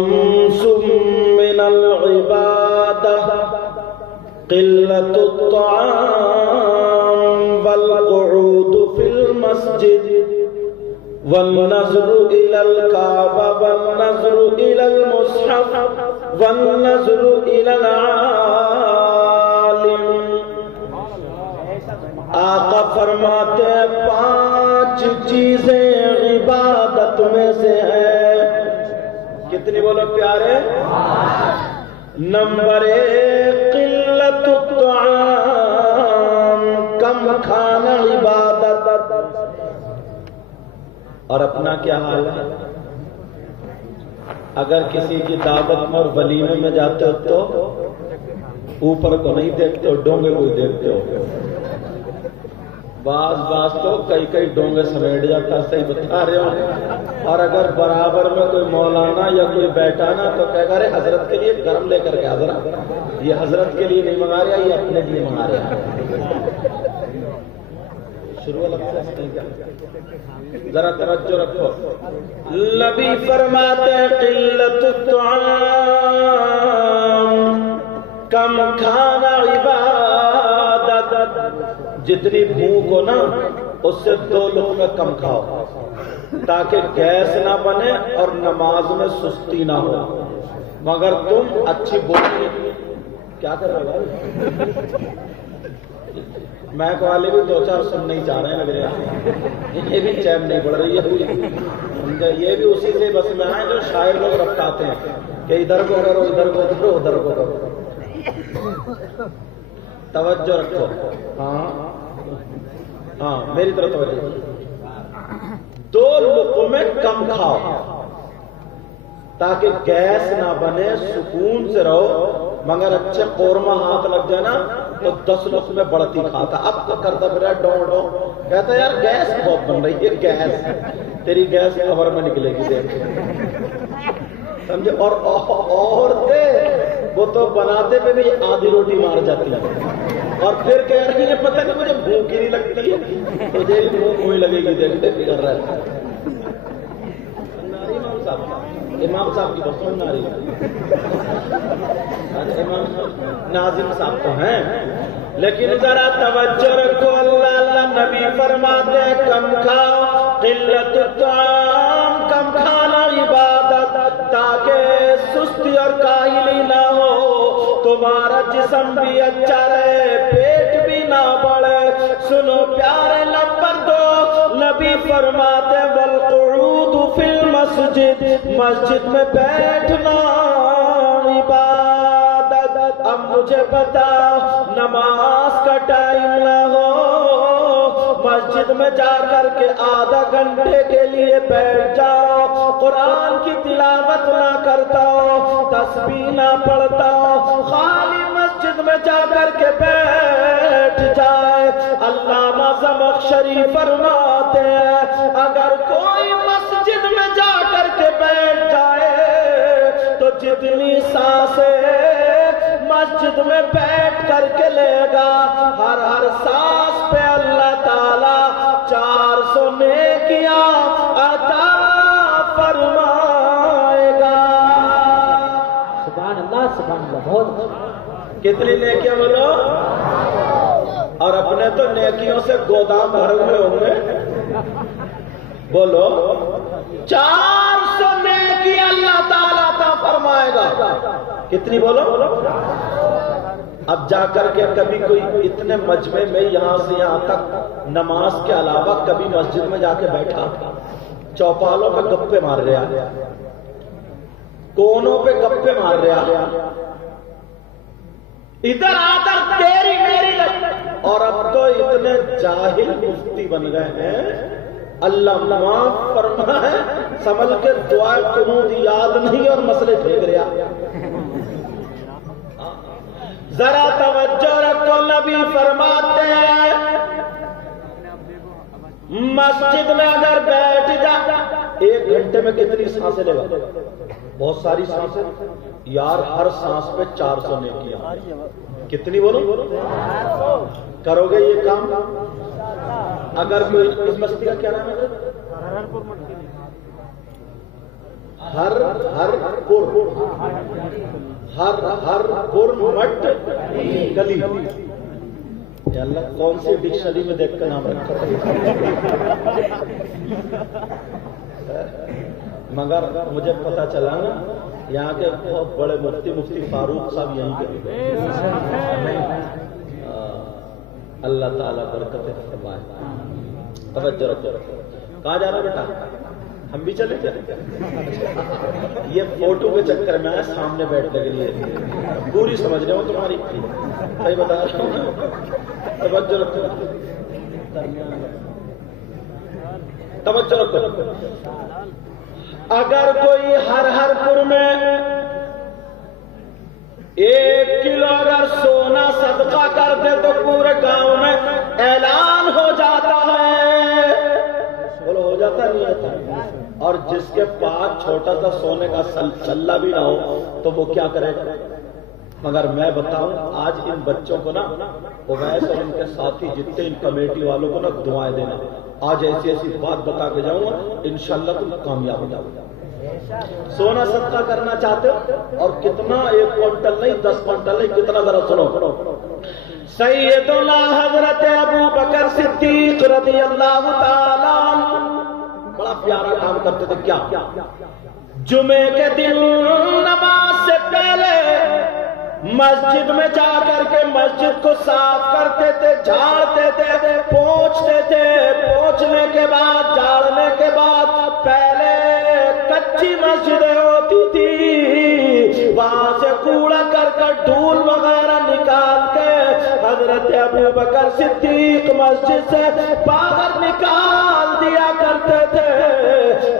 من العبادة قلة الطعام والقعود في المسجد والنظر إلى الكعبة والنظر إلى المصحف والنظر إلى العالم. آقا فرماتے ہیں 5 چیزیں عبادت میں سے ہیں. کتنی بولو پیارے؟ نمبر 1 قلت الطعام، کم کھانا عبادت. اور اپنا کیا حال ہے؟ اگر کسی کی دعوت میں اور ولیمے میں جاتے ہو تو اوپر کو نہیں دیکھتے ہو، ڈونگے کو ہی دیکھتے ہو. بعض تو کئی ڈونگے سمیٹ جاتا، صحیح بتا رہے ہو. اور اگر برابر میں کوئی مولانا یا کوئی بیٹھا نا تو کہے گا ارے حضرت کے لیے گرم لے کر کے حضرت، یہ حضرت کے لیے نہیں منگا رہا، یہ اپنے لیے منگا رہا. شروع لگتا ہے کیا؟ ذرا توجہ رکھو. نبی فرماتے ہیں قلت الطعام، کم کھانا عبادت. جتنی بھوک ہو نا اس سے 2 لقمے کم کھاؤ تاکہ گیس نہ بنے اور نماز میں سستی نہ ہو. مگر تم اچھی بولی کیا کر رہے ہو؟ میک والے بھی 2-4 سننے ہی چاہ رہے ہیں لگ رہے ہیں. یہ بھی چین نہیں پڑ رہی ہے. یہ بھی اسی سے بس میں آئے جو شاعر لوگ رفتاتے ہیں کہ ادھر کو کرو ادھر کو کرو ادھر کو کرو. توجہ رکھو. ہاں میری طرف توجہ. 2 لقمے کم کھاؤ تاکہ گیس نہ بنے، سکون سے رہو. مگر اچھے قورمہ ہاتھ لگ جائے نا تو 10 لقمے بڑھتی کھاتا. اب تو کرتا پھر ڈو کہتا یار گیس بہت بن رہی ہے. گیس تیری گیس خبر میں نکلے گی دیکھ سمجھے. اور عورتیں وہ تو بناتے پہ بھی آدھی روٹی مار جاتی ہے اور پھر کہہ رہی ہے پتہ نہیں مجھے بھوک ہی نہیں لگتی ہے. تجھے بھوک ہوئی لگے گی دیکھتے کر رہا ہے. امام صاحب کی بات سننا رہی ہے. ناظم صاحب تو ہیں لیکن ذرا توجہ رکھو. اللہ نبی فرماتے ہیں کم کھاؤ قلت الطعام، کم کھانا عبادت تاکہ سستی اور کاہلی نہ ہو، تمہارا جسم بھی اچھا رہے، پیٹ بھی نہ بڑھے. سنو پیارے نمبر 2 نبی فرماتے والقعود فی المسجد، مسجد میں بیٹھنا عبادت. اب مجھے بتا نماز کا ٹائم نہ ہو، مسجد میں جا کر کے آدھا گھنٹے کے لیے بیٹھ جاؤ، قرآن کی تلاوت نہ کرتا ہو، تسبیح نہ پڑھتا ہو، خالی مسجد میں جا کر کے بیٹھ جائے. علامہ زمخشری فرماتے ہیں اگر کوئی مسجد میں جا کر کے بیٹھ جائے تو جتنی سانسیں مسجد میں بیٹھ کر کے لے گا، ہر سانس پہ اللہ تعالی 400 نیکیاں عطا فرمائے گا. سبحان اللہ سبحان اللہ. بہت کتنی نیکیاں بولو. اور اپنے تو نیکیوں سے گودام بھرے ہوئے ہوں گے. بولو 400 نیکی اللہ تعالیٰ عطا فرمائے گا. کتنی بولو. اب جا کر کے کبھی کوئی اتنے مجمع میں یہاں سے یہاں تک نماز کے علاوہ کبھی مسجد میں جا کے بیٹھا، چوپالوں پہ گپے مار رہا، کونوں پہ گپے مار رہا، ادھر آدھر تیری میری لگ. اور اب تو اتنے جاہل مفتی بن گئے ہیں، اللہ معاف فرما ہے، سنبھل کے دعائے قنوت یاد نہیں اور مسئلے پھینک رہا. ذرا توجہ رکھو. نبی فرماتے ہیں مسجد میں اگر بیٹھ جا 1 گھنٹے میں کتنی سانسیں لے گا؟ بہت ساری سانسیں یار. ہر سانس پہ 400 نیکیاں. کتنی بولو کرو گے یہ کام؟ اگر کوئی اس مسجد کا کیا نام ہے؟ ہر پر مٹ گلی. یا اللہ کون سی ڈکشنری میں دیکھ کر نام رکھا تھا. مگر مجھے پتا چلا نا یہاں کے بہت بڑے مفتی فاروق صاحب یہیں کے. اللہ تعالیٰ برکت فرمائے. توجہ رکھو. کہاں جا رہا بیٹا؟ ہم بھی چلے جائیں. یہ فوٹو کے چکر میں آیا سامنے بیٹھنے کے لیے. پوری سمجھ رہے ہو تمہاری صحیح بتا رہا ہوں. توجہ رکھو. توجہ رکھو. اگر کوئی ہر پور میں 1 کلو اگر سونا صدقہ کر دے تو پورے گاؤں میں اعلان ہو جاتا ہے. بولو ہو جاتا نہیں ہوتا. اور جس کے پاس چھوٹا سا سونے کا سلہ بھی نہ ہو تو وہ کیا کرے گا. مگر میں بتاؤں آج ان بچوں کو نا اویس اور ان کے ساتھی جتنے ان کمیٹی والوں کو نا دعائیں دینا. آج ایسی بات بتا کے جاؤں گا انشاءاللہ تم کامیاب ہو جاؤ. سونا صدقہ کرنا چاہتے ہو اور کتنا 1 کوئنٹل نہیں 10 کوئنٹل نہیں کتنا ذرا سنو. سیدنا حضرت ابو بکر صدیق رضی اللہ تعالی بڑا پیارا کام کرتے تھے. کیا جمعے کے دن نماز سے پہلے مسجد میں جا کر کے مسجد کو صاف کرتے تھے, جھاڑتے تھے, پوچھتے تھے. پوچھنے کے بعد جھاڑنے کے بعد پہلے کچی مسجدیں ہوتی تھی وہاں سے کوڑا کرکٹ دھول وغیرہ نکال کے حضرت ابو بکر صدیق مسجد سے باہر نکال دیا کرتے تھے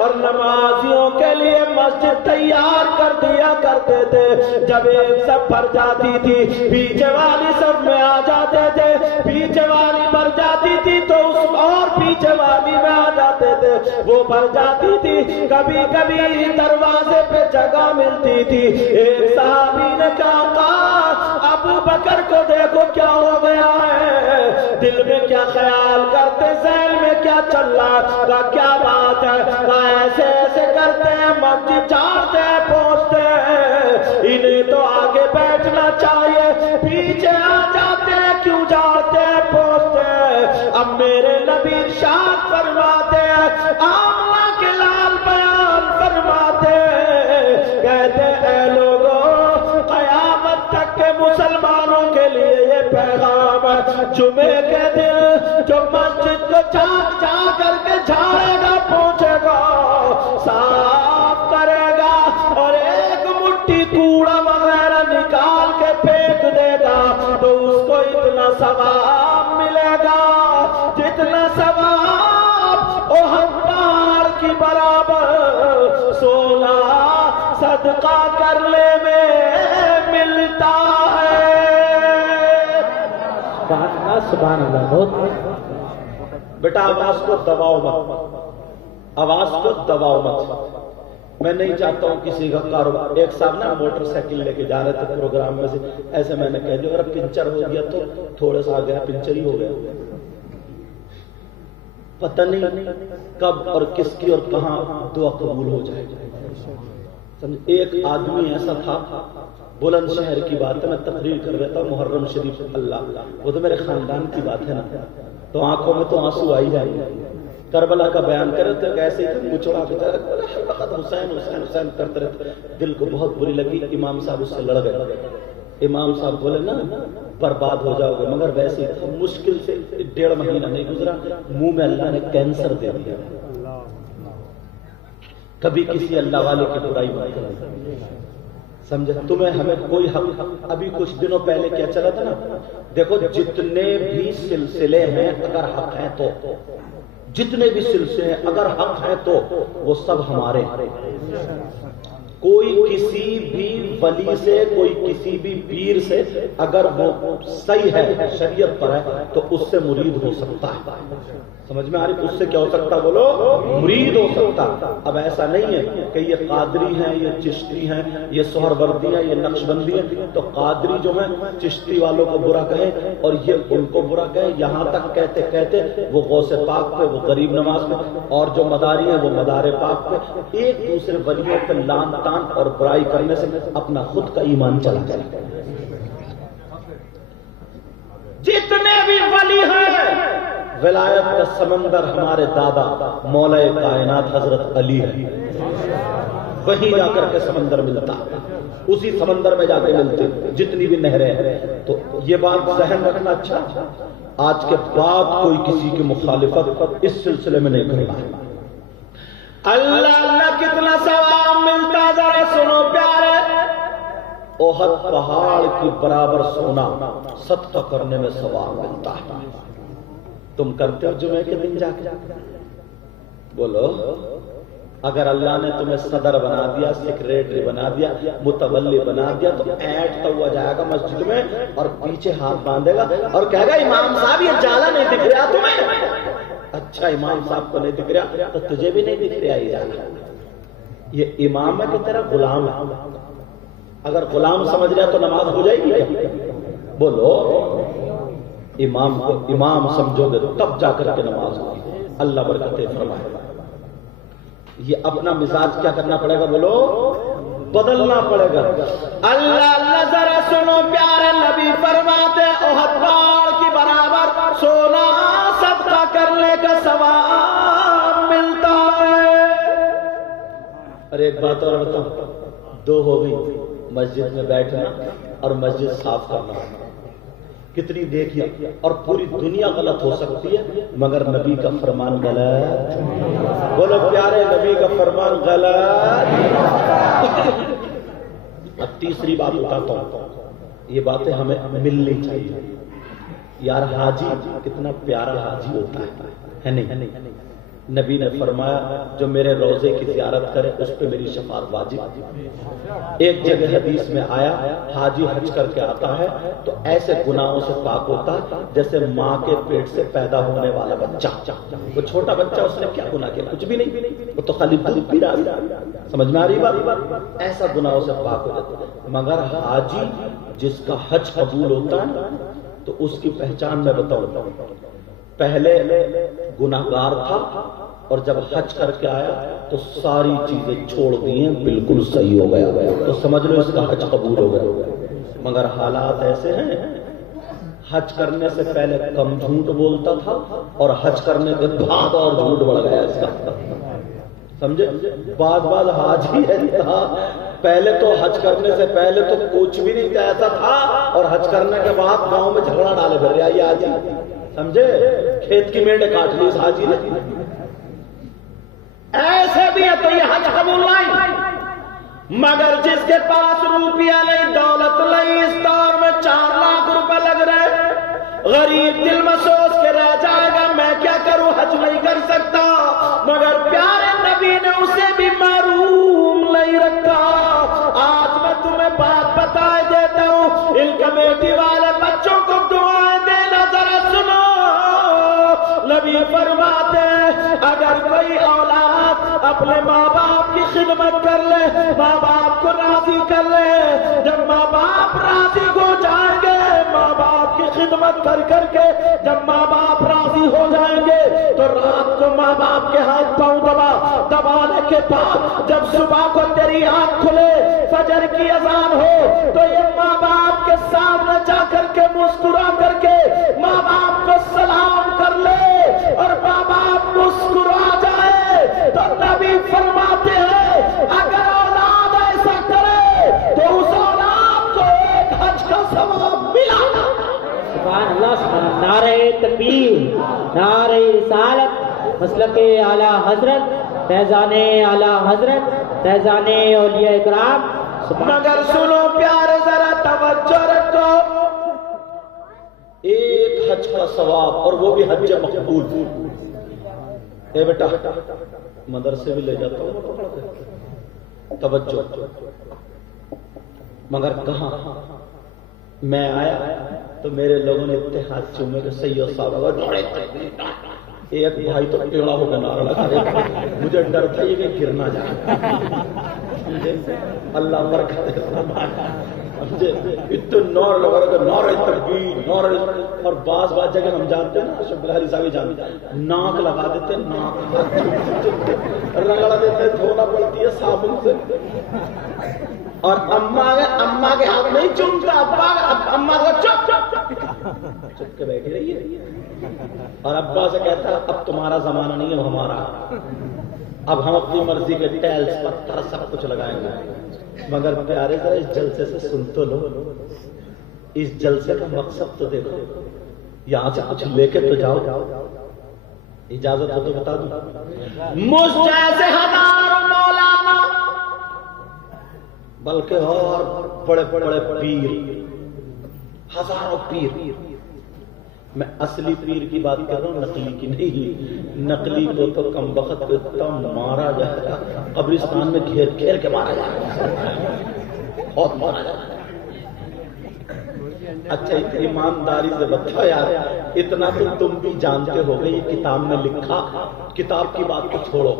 اور نمازیوں کے لیے مسجد تیار کر دیا کرتے تھے. جب ایک سب بھر جاتی تھی پیچھے والی سب میں آ جاتے تھے. پیچھے والی بھر جاتی تھی تو اس اور پیچھے والی میں آ جاتے تھے. وہ بھر جاتی تھی. کبھی کبھی دروازے پہ جگہ ملتی تھی. ایک صحابی نے کہا ابو بکر کو دیکھو کیا ہو گیا ہے, دل میں کیا خیال کرتے, ذہن میں کیا چل رہا ہے, کیا بات ہے. ایسے ایسے کرتے ہیں مسجد جھاڑتے ہیں پہنچتے ہیں. انہیں تو آگے بیٹھنا چاہیے, پیچھے آ جاتے ہیں کیوں جھاڑتے ہیں پہنچتے ہیں. اب میرے نبی ارشاد فرماتے ہیں آمنہ کے لال بیان فرماتے ہیں کہتے اے لوگوں قیامت تک کے مسلمانوں کے لیے یہ پیغام ہے. جمعے کے دن جو مسجد کو جا کر کے جھاڑے گا پہنچے گا صاف کرے گا اور ایک مٹھی کوڑا وغیرہ نکال کے پھینک دے گا تو اس کو اتنا ثواب ملے گا جتنا ثواب احد پہاڑ کی برابر سونا صدقہ کرنے میں ملتا ہے. سبحان اللہ. بہت بیٹا آواز کو دباؤ مت, آواز کو دباؤ مت. میں نہیں چاہتا ہوں کسی کا کاروبار. ایک صاحب نا موٹر سائیکل لے کے جا رہے تھے پروگرام میں سے, ایسے میں نے کہہ دیا اگر پنچر ہو گیا تو تھوڑا سا آگیا پنچر ہی ہو گیا. پتہ نہیں کب اور کس کی اور کہاں دعا قبول ہو جائے. ایک آدمی ایسا تھا بلند شہر کی بات ہے, میں تقریر کر رہا تھا محرم شریف. اللہ وہ تو میرے خاندان کی بات ہے نا, تو آنکھوں میں تو آنسو آئی جائیں گے. کربلا کا بیان کرے تو کیسے مچڑا حسین حسین حسین کرتے رہتے. دل کو بہت بری لگی. امام صاحب اس سے لڑ گئے. امام صاحب بولے نا برباد ہو جاؤ گے, مگر ویسے مشکل سے 1.5 مہینہ نہیں گزرا منہ میں اللہ نے کینسر دے دیا. کبھی کسی اللہ والے کی برائی مت کرو. سمجھے تمہیں ہمیں کوئی حق. ابھی کچھ دنوں پہلے کیا چلا تھا نا, دیکھو جتنے بھی سلسلے ہیں اگر حق ہیں تو, جتنے بھی سلسلے ہیں اگر حق ہیں تو وہ سب ہمارے. کوئی کسی بھی ولی سے، کوئی کسی بھی پیر سے اگر وہ صحیح ہے، شریعت پر ہے، تو اس سے مرید ہو سکتا ہے۔ سمجھ میں آ رہی؟ اس سے کیا ہو سکتا؟ بولو، مرید ہو سکتا۔ اب ایسا نہیں ہے کہ یہ قادری ہیں، یہ چشتی ہیں، یہ سہروردی ہیں، یہ نقشبندی ہیں، تو قادری جو ہیں چشتی والوں کو برا کہیں اور یہ ان کو برا کہیں، یہاں تک کہتے کہتے وہ غوث پاک پہ، وہ غریب نواز پہ، اور جو مداری ہیں وہ مدار پاک پہ، ایک دوسرے ولیوں پہ لان تان اور برائی کرنے سے اپنا خود کا ایمان چلا جائے۔ جتنے بھی ولی ہیں، ولایت کا سمندر ہمارے دادا مولا کائنات حضرت علی ہے، وہیں جا کر کے سمندر ملتا، اسی سمندر میں جا کے ملتے جتنی بھی نہریں ہیں۔ تو یہ بات ذہن رکھنا اچھا، آج کے بعد کوئی کسی کی مخالفت اس سلسلے میں نہیں کرنا ہے۔ اللہ اللہ کتنا ثواب ملتا ذرا سنو پیارے، احد پہاڑ کی برابر سونا صدقہ کرنے میں ثواب ملتا ہے۔ تم کرتے ہو جمعے کے دن جا کے؟ بولو، اگر اللہ نے تمہیں صدر بنا دیا، سیکریٹری بنا دیا، متولی بنا دیا، تو اینٹتا ہوا جائے گا مسجد میں اور پیچھے ہاتھ باندھے گا اور کہے گا امام صاحب یہ جالا نہیں دکھ رہا تمہیں؟ اچھا امام صاحب کو نہیں دکھ رہا تو تجھے بھی نہیں دکھ رہا یہ جالا۔ یہ امام ہے کہ تیرا غلام ہے؟ اگر غلام سمجھ رہا تو نماز ہو جائے گی کیا؟ بولو، امام کو امام سمجھو گے تب جا کر کے نماز ہوگی۔ اللہ برکتیں فرمائے۔ یہ اپنا مزاج کیا کرنا پڑے گا؟ بولو، بدلنا پڑے گا۔ اللہ اللہ ذرا سنو پیارے نبی فرماتے احد پہاڑ کی برابر سونا صدقہ کرنے کا ثواب ملتا ہے۔ اور ایک بات اور بتاؤں، دو ہو گئی، مسجد میں بیٹھنا اور مسجد صاف کرنا۔ کتنی دیکھیے، اور پوری دنیا غلط ہو سکتی ہے مگر نبی کا فرمان غلط۔ بولو پیارے، نبی کا فرمان غلط۔ اب تیسری بات بتاتا ہوں، یہ باتیں ہمیں ملنی چاہیے۔ یار حاجی کتنا پیارا حاجی ہوتا ہے نہیں؟ نبی نے فرمایا جو میرے روزے کی زیارت کرے اس پہ میری شفاعت واجب۔ ایک جگہ حدیث میں آیا حاجی حج کر کے آتا ہے تو ایسے گناہوں سے پاک ہوتا ہے جیسے ماں کے پیٹ سے پیدا ہونے والا بچہ۔ وہ چھوٹا بچہ، اس نے کیا گناہ کیا؟ کچھ بھی نہیں، وہ تو خالی دودھ پی رہا۔ سمجھ میں آ رہی بات؟ ایسا گناہوں سے پاک ہو جاتا ہے۔ مگر حاجی جس کا حج قبول ہوتا ہے تو اس کی پہچان میں بتاؤں، پہلے گناہگار تھا اور جب حج کر کے آیا تو ساری چیزیں چھوڑ دی ہیں، بالکل صحیح ہو گیا، تو سمجھ لو اس کا حج قبول ہو گیا۔ مگر حالات ایسے ہیں، حج کرنے سے پہلے کم جھوٹ بولتا تھا اور حج کرنے کے بعد اور جھوٹ بڑھ گیا اس کا۔ سمجھے؟ بعض حاجی تھا، پہلے تو حج کرنے سے پہلے تو کچھ بھی نہیں کہتا تھا اور حج کرنے کے بعد گاؤں میں جھگڑا ڈالے پھر رہا یہ حاجی۔ سمجھے؟ کھیت کی میڑے کاٹ لی اس حاجی نے۔ ایسے بھی ہے تو یہ حج قبول نہیں، مگر جس کے پاس روپیہ نہیں، دولت نہیں، اس دور میں 4 لاکھ روپے لگ رہے، غریب دل میں سوچ کے رہ جائے گا میں کیا کروں، حج نہیں کر سکتا، مگر پیارے نبی نے اسے بھی محروم نہیں رکھا۔ آج میں تمہیں بات بتائے دیتا ہوں، ان کمیٹی والے بچوں کو دعائیں دینا ذرا سنو۔ نبی فرماتے اگر کوئی اولاد اپنے ماں باپ کی خدمت کر لے، ماں باپ کو راضی کر لے، جب ماں باپ راضی ہو جائیں گے، ماں باپ کی خدمت کر کے جب ماں باپ راضی ہو جائیں گے تو رات کو ماں باپ کے ہاتھ پاؤں دبانے کے بعد جب صبح کو تیری آنکھ کھلے، فجر کی اذان ہو تو یہ ماں باپ کے سامنے جا کر کے مسکرا کر کے ماں باپ کو سلام کر لے اور ماں باپ مسکرا جائے تو نبی فرماتے ہیں اگر اولاد ایسا کرے تو اس اولاد کو ایک حج کا ثواب ملا۔ سبحان اللہ، سبحان اللہ۔ نعرہ تکبیر، نعرہ رسالت، مسلک اعلیٰ حضرت، فیضان اعلیٰ حضرت، فیضان اولیاء اکرام۔ مگر سنو پیارے ذرا توجہ رکھو، ایک حج کا ثواب اور وہ بھی حج مقبول۔ اے بیٹا مدرسے بھی لے جاتا ہوں، توجہ، مگر کہاں میں آیا تو میرے لوگوں نے اتحاد چومے کہ سید صاحب ایک بھائی تو ٹیڑھا ہو کر نعرہ لگا رہا، مجھے ڈر تھا یہ کہ گر نہ جائے۔ اللہ برکت سمجھے اتنے نور لگا رہا، نعرہ تکبیر، نعرہ، اور بعض جگہ ہم جانتے ہیں نا، شیخ بلال صاحب جانتے ہیں، ناک لگا دیتے ہیں، ناک رگڑ دیتے ہیں، دھونا پڑتی ہے صابن سے، اور اماں کے ہاتھ نہیں چومتا، اماں کو چپ کے بیٹھی رہی ہے، اور ابا سے کہتا ہے اب تمہارا زمانہ نہیں ہے ہمارا، اب ہم اپنی مرضی کے ٹائلز پتھر سب کچھ لگائیں گے۔ مگر پیارے ذرا اس جلسے سے سن تو لو، اس جلسے کا مقصد تو دیکھو، یہاں سے کچھ لے کے تو جاؤ، اجازت ہو تو بتا دوں، مجھ جیسے ہزاروں مولانا بلکہ اور بڑے بڑے پیر، ہزاروں پیر، میں اصلی پیر کی بات کر رہا ہوں، نقلی کی نہیں، نقلی کو تو کم وقت کو اتنا مارا جائے گا، قبرستان میں گھیر گھیر کے مارا جائے گا، بہت مارا جائے گا۔ اچھا ایمانداری سے بتا یار، اتنا تو تم بھی جانتے ہو گے، یہ کتاب میں لکھا، کتاب کی بات کو چھوڑو،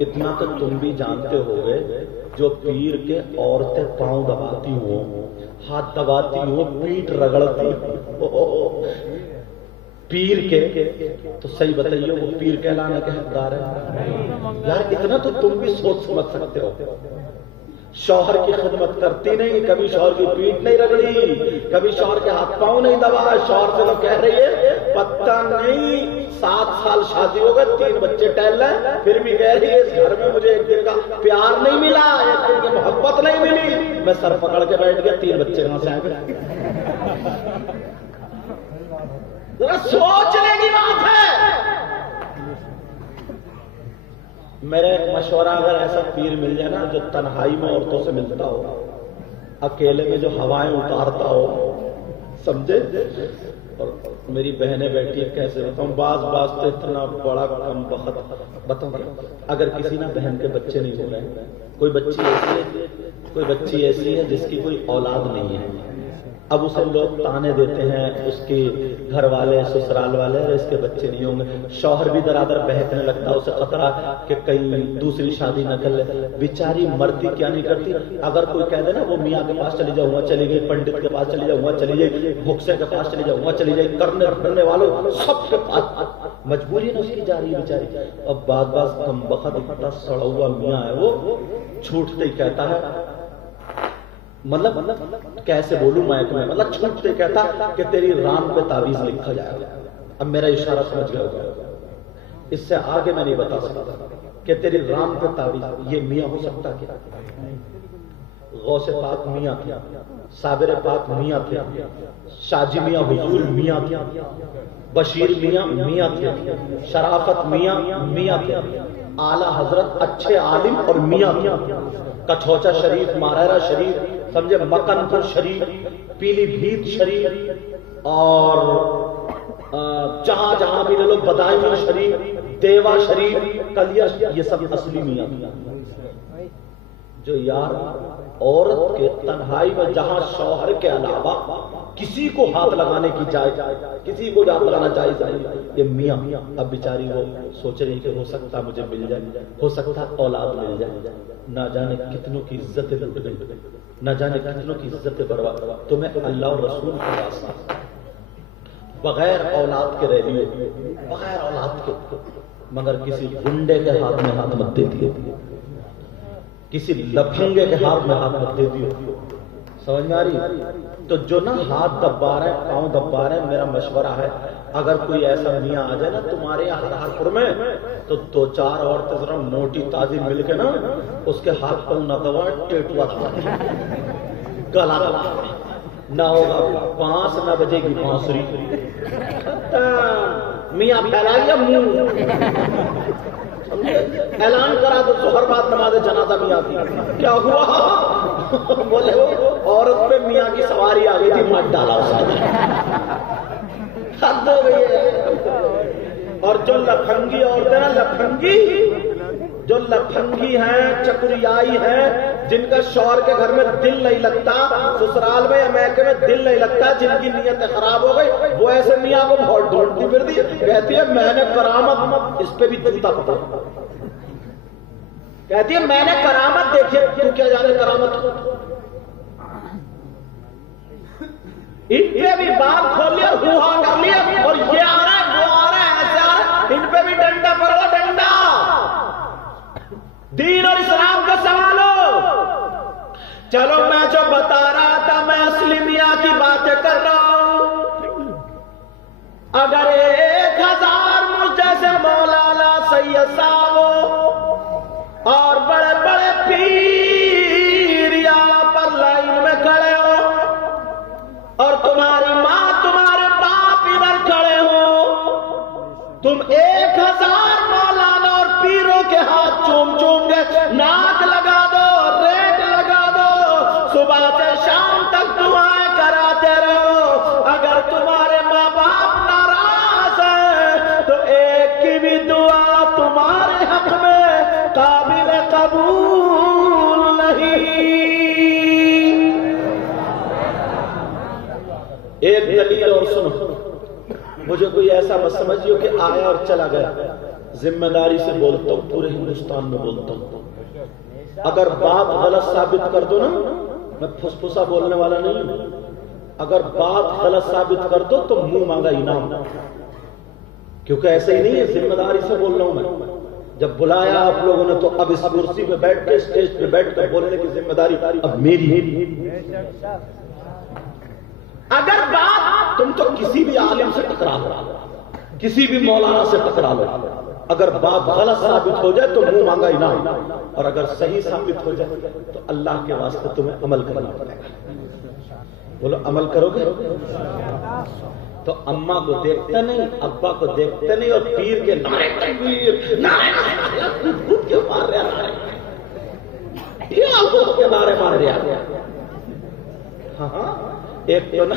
اتنا تو تم بھی جانتے ہو گے، جو پیر کے عورتیں پاؤں دباتی ہوں، ہاتھ دباتی ہوں، پیٹ رگڑتی ہوں پیر کے، تو صحیح بتائیے وہ پیر کہلانے کے حقدار ہے؟ یار اتنا تو تم بھی سوچ سمجھ سکتے ہو۔ شوہر کی خدمت کرتی نہیں، کبھی شوہر کی پیٹ نہیں رگڑی، کبھی شوہر کے ہاتھ پاؤں نہیں دبایا، شوہر سے تو کہہ رہی ہے پتہ نہیں 7 سال شادی ہو گئے، 3 بچے ٹہل رہے، پھر بھی کہہ رہی ہے اس گھر میں مجھے ایک دن کا پیار نہیں ملا، ایک دن کی محبت نہیں ملی، میں سر پکڑ کے بیٹھ گیا، 3 بچے کہاں سے آئے؟ ذرا سوچنے کی بات ہے۔ میرا ایک مشورہ، اگر ایسا پیر مل جائے نا جو تنہائی میں عورتوں سے ملتا ہو، اکیلے میں جو ہوائیں اتارتا ہو، سمجھے، اور میری بہنیں بیٹھی ہیں، کیسے بتاؤں، بعض تو اتنا بڑا کم وقت بتاؤں، اگر کسی نہ بہن کے بچے نہیں ہو رہے، کوئی بچی ایسی ہے جس کی کوئی اولاد نہیں ہے، اب اسے لوگ تانے دیتے ہیں، اس کے گھر والے، سسرال والے، اس کے بچے نہیں ہوں گے، شوہر بھی درادر بہکنے لگتا ہے، اسے خطرہ کہ کہیں دوسری شادی نہ کر لے، بیچاری مرتی کیا نہیں کرتی، اگر کوئی کہہ دے نا وہ میاں کے پاس چلی جاؤں، وہاں چلی گئی، پنڈت کے پاس چلی جاؤں، وہاں چلی گئی، بھکسے کے پاس چلی جاؤں، وہاں چلی جائی، کرنے والوں سب کے پاس، مجبوری نا اس کی جا رہی ہے بیچاری۔ اب بعض کم بخت اتنا سڑا ہوا میاں ہے، وہ چھوٹتے ہی کہتا ہے، مطلب کیسے بولوں میں، مطلب چھوٹتے کہتا کہ تیری ران پہ تعویذ لکھا جائے گا۔ اب میرا اشارہ سمجھ گیا ہوگا، اس سے آگے میں نہیں بتا سکتا کہ تیری ران پہ تعویذ، یہ میاں ہو سکتا کیا؟ غوث پاک میاں تھے، صابر پاک میاں تھے، شاجی میاں حضور میاں تھے، بشیر میاں تھے، شرافت میاں تھے، اعلیٰ حضرت اچھے عالم اور میاں تھے، کچھوچا شریف، ماریرا شریف، سمجھے، مکن پور شریف، پیلی بھیت شریف، اور جہاں بھی لے لو، بدائیوں شریف، دیوا شریف، کلیا، یہ سب اصلی میاں جو یار عورت کے تنہائی میں جہاں شوہر کے علاوہ کسی کو ہاتھ لگانے کی جائز، کسی کو ہاتھ لگانا جائز نہیں، یہ میاں۔ اب بیچاری وہ سوچ رہی کہ ہو سکتا مجھے مل جائے، ہو سکتا اولاد مل جائے، نہ جانے کتنوں کی عزتیں لٹ گئی، نہ جانے کتنوں کی عزتیں برباد۔ تمہیں اللہ اور رسول کا واسطہ، بغیر اولاد کے رہ لیے، بغیر اولاد کے، مگر کسی گنڈے کے ہاتھ میں ہاتھ مت دے دیے، کسی لپھنگے کے ہاتھ میں ہاتھ مت دے دیو، سمجھ میں آ رہی؟ تو جو نا ہاتھ دبا رہے ہیں، پاؤں دبا رہے ہیں، میرا مشورہ ہے اگر کوئی ایسا میاں آ جائے نا تمہارے یہاں ہرپور میں، تو 2-4 عورتیں ذرا موٹی تازی مل کے نا اس کے ہاتھ پاؤں نہ دبائے، ٹیٹوا گلا نہ ہوگا، 5 نہ بجے گی بانسری، میاں پھیلا گیا منہ، اعلان کرا تو ظہر بعد نماز جنازہ میاں کی، کیا ہوا؟ بولے وہ عورت پہ میاں کی سواری آ گئی تھی، مت ڈالا اس نے، حد ہو گئی ہے۔ اور جو لفنگی عورتیں نا، لفنگی جو لفنگی ہیں، چکریائی ہیں، جن کا شوہر کے گھر میں دل نہیں لگتا، سسرال میں یا میکے میں دل نہیں لگتا، جن کی نیت خراب ہو گئی، وہ ایسے میاں کو بہت ڈھونڈتی پھرتی ہے، کہتی ہے میں نے کرامت، اس پہ بھی جوتا پتا، کہتی ہے میں نے کرامت دیکھی، تو کیا جانے کرامت، ان پہ بھی بال کھول لیا، ہوا کر لیا، اور یہ آ رہا ہے وہ آ رہا ہے ایسے آ رہا ہے، ان پہ بھی ڈنڈا پڑو، ڈنڈا، دین اور اسلام کا سوال ہو۔ چلو میں جو بتا رہا تھا میں اصلی میاں کی باتیں کر رہا ہوں۔ اگر 1000 مجھ جیسے مولانا سید صاحب ہو اور بڑے بڑے پیر یہاں پر لائن میں کھڑے ہو اور تمہاری ماں تمہارے باپ ادھر کھڑے ہو، تم 1000 مولانا اور پیروں کے ہاتھ چوم چوم کے ناک لگا دو، ریٹ لگا دو، صبح سے شام تک دعائیں کراتے رہو، اگر تمہارے ماں باپ ناراض ہیں تو ایک کی بھی دعا تمہارے حق میں قابل قبول نہیں۔ ایک دلیل اور سنو، مجھے کوئی ایسا مت سمجھیو کہ آیا اور چلا گیا، ذمہ داری سے بولتا ہوں، پورے ہندوستان میں بولتا ہوں، اگر بات غلط ثابت کر دو نا، میں پھسپھسا بولنے والا نہیں ہوں، اگر بات غلط ثابت کر دو تو منہ مانگا انعام، کیونکہ ایسے ہی نہیں ہے، ذمہ داری سے بول رہا ہوں میں، جب بلایا آپ لوگوں نے تو اب اس کرسی پہ بیٹھ کے اسٹیج پہ بیٹھ کر بولنے کی ذمہ داری اب میری ہے۔ اگر بات تم تو کسی بھی عالم سے ٹکرا لو، کسی بھی مولانا سے ٹکرا لو، اگر بات غلط ثابت ہو جائے تو منہ مانگا انعام، اور اگر صحیح ثابت ہو جائے تو اللہ کے واسطے تمہیں عمل کرنا پڑے گا۔ بولو عمل کرو گے؟ تو اماں کو دیکھتے نہیں، ابا کو دیکھتے نہیں، اور پیر کے نعرے تکبیر، نعرے کیوں مار رہے ہیں، نعرے مار رہے ہیں۔ ہاں ایک تو نا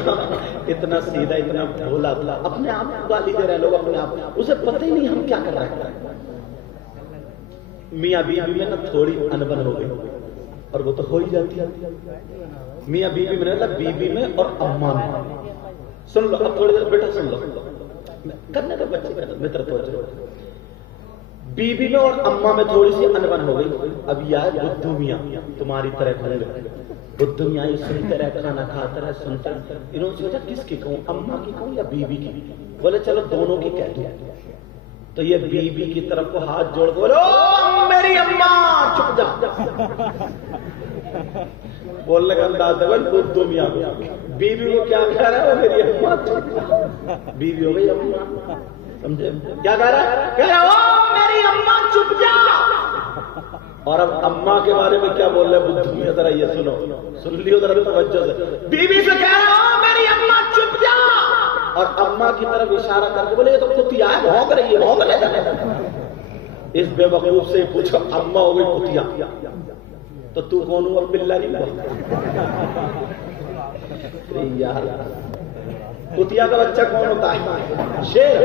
اتنا سیدھا اتنا بھولا تھا، اپنے آپ کو گالی دے رہے لوگ، اپنے آپ اسے پتہ ہی نہیں ہم کیا کر رہے ہیں۔ میاں بیوی میں نا تھوڑی انبن ہو گئی، اور وہ تو ہو ہی جاتی ہے، میاں بیوی میں نا بیوی میں اور اماں میں۔ سن لو اب تھوڑی دیر بیٹا، سن لو کرنے دو بچے، متر توجہ، بیوی میں اور اماں میں تھوڑی سی انبن ہو گئی، اب یہ ہے بدھو میاں تمہاری طرح کھڑے گئے، بدھو میاں سنتے رہے، کھانا کھاتا رہے، سنتے رہے، انہوں نے سوچا کس کی کہوں، اماں کی کہوں یا بیوی کی، بولے چلو دونوں کی کہہ دوں، تو یہ بیوی کی طرف کو ہاتھ جوڑ کے بولو میری اماں چپ جا، بولنے کا انداز ہے بدھو میاں، بیوی کو کیا کہہ رہا ہے، وہ میری اماں چپ جا، بیوی ہو گئی اماں، سمجھے کیا کہہ رہا ہے، کہہ رہا ہے میری اماں چپ جا۔ اور اب اماں کے بارے میں کیا بول رہے ہیں بدھو میاں، ذرا یہ سنو، سن لیو ذرا توجہ سے، بیوی سے کہہ رہا ہوں میری اماں چپ جا، اور اماں کی طرف اشارہ کر کے بولے یہ تو کتیا ہے، بھونک رہی ہے، بھونک رہی ہے۔ اس بے وقوف سے پوچھو اماں ہو گئی کتیا تو تو کون ہوا، بلّا نہیں یار، کتیا کا بچہ کون ہوتا ہے، شیر،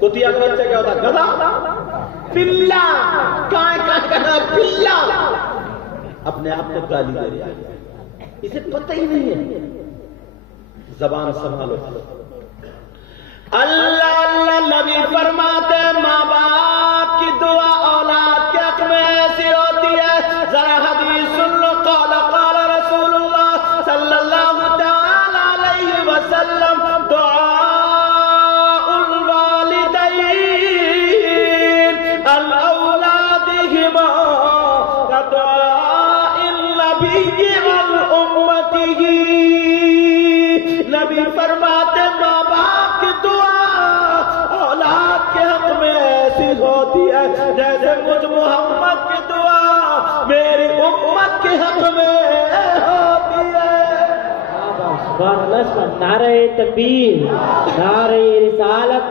کتیا کا بچہ کیا ہوتا ہے، گدھا، پلا، کہاں پلا، اپنے آپ کو گالی دے رہا ہے، اسے پتہ ہی نہیں ہے، زبان سنبھالو۔ اللہ اللہ نبی فرماتے ماں باپ کی دعا اولاد کے حق میں ایسی ہوتی ہے، ذرا حدیث سن لو، قال قال رسول اللہ صلی اللہ تعالی علیہ وسلم، دعاء الوالدین الاولادہما کدعاء النبی والامتہ، نبی فرماتے ماں باپ کی دعا اولاد کے حق میں ایسی ہوتی ہے جیسے مجھ محمد کی دعا میری امت کے حق میں ہوتی ہے۔ سبحان اللہ، نعرہ تکبیر، نعرہ رسالت،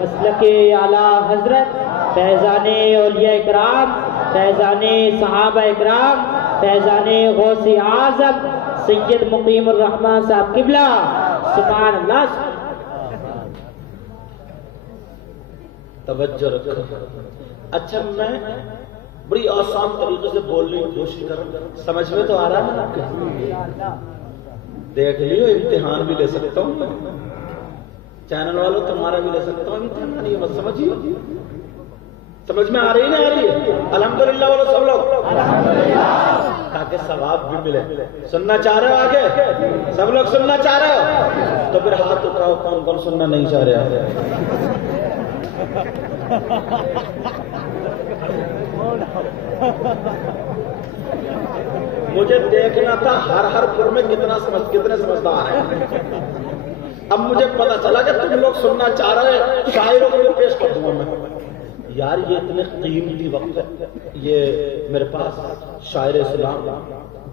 مسلک اعلیٰ حضرت، فیضان اولیاء اکرام، فیضان صحابہ اکرام، فیضان غوث اعظم سید مقیم الرحمن صاحب قبلہ، سبحان اللہ۔ توجہ رکھو. اچھا میں بڑی آسان طریقے سے بولنے کی کوشش کر رہا ہوں, سمجھ میں تو آ رہا ہے نا؟ دیکھ لیو, امتحان بھی لے سکتا ہوں میں. چینل والوں تمہارا بھی لے سکتا ہوں امتحان, یہ مت سمجھیے. سمجھ میں آ رہی نہ آ رہی ہے؟ الحمدللہ بولو سب لوگ, تاکہ ثواب بھی ملے. سننا چاہ رہے ہو آگے؟ سب لوگ سننا چاہ رہے ہو تو پھر ہاتھ اٹھاؤ, کون کون سننا نہیں چاہ رہے؟ مجھے دیکھنا تھا ہر پور میں کتنے سمجھدار ہیں. اب مجھے پتا چلا کہ تم لوگ سننا چاہ رہے ہیں, شاعروں کو پیش کر دوں میں. یار یہ اتنے قیمتی وقت ہے. یہ میرے پاس شاعر اسلام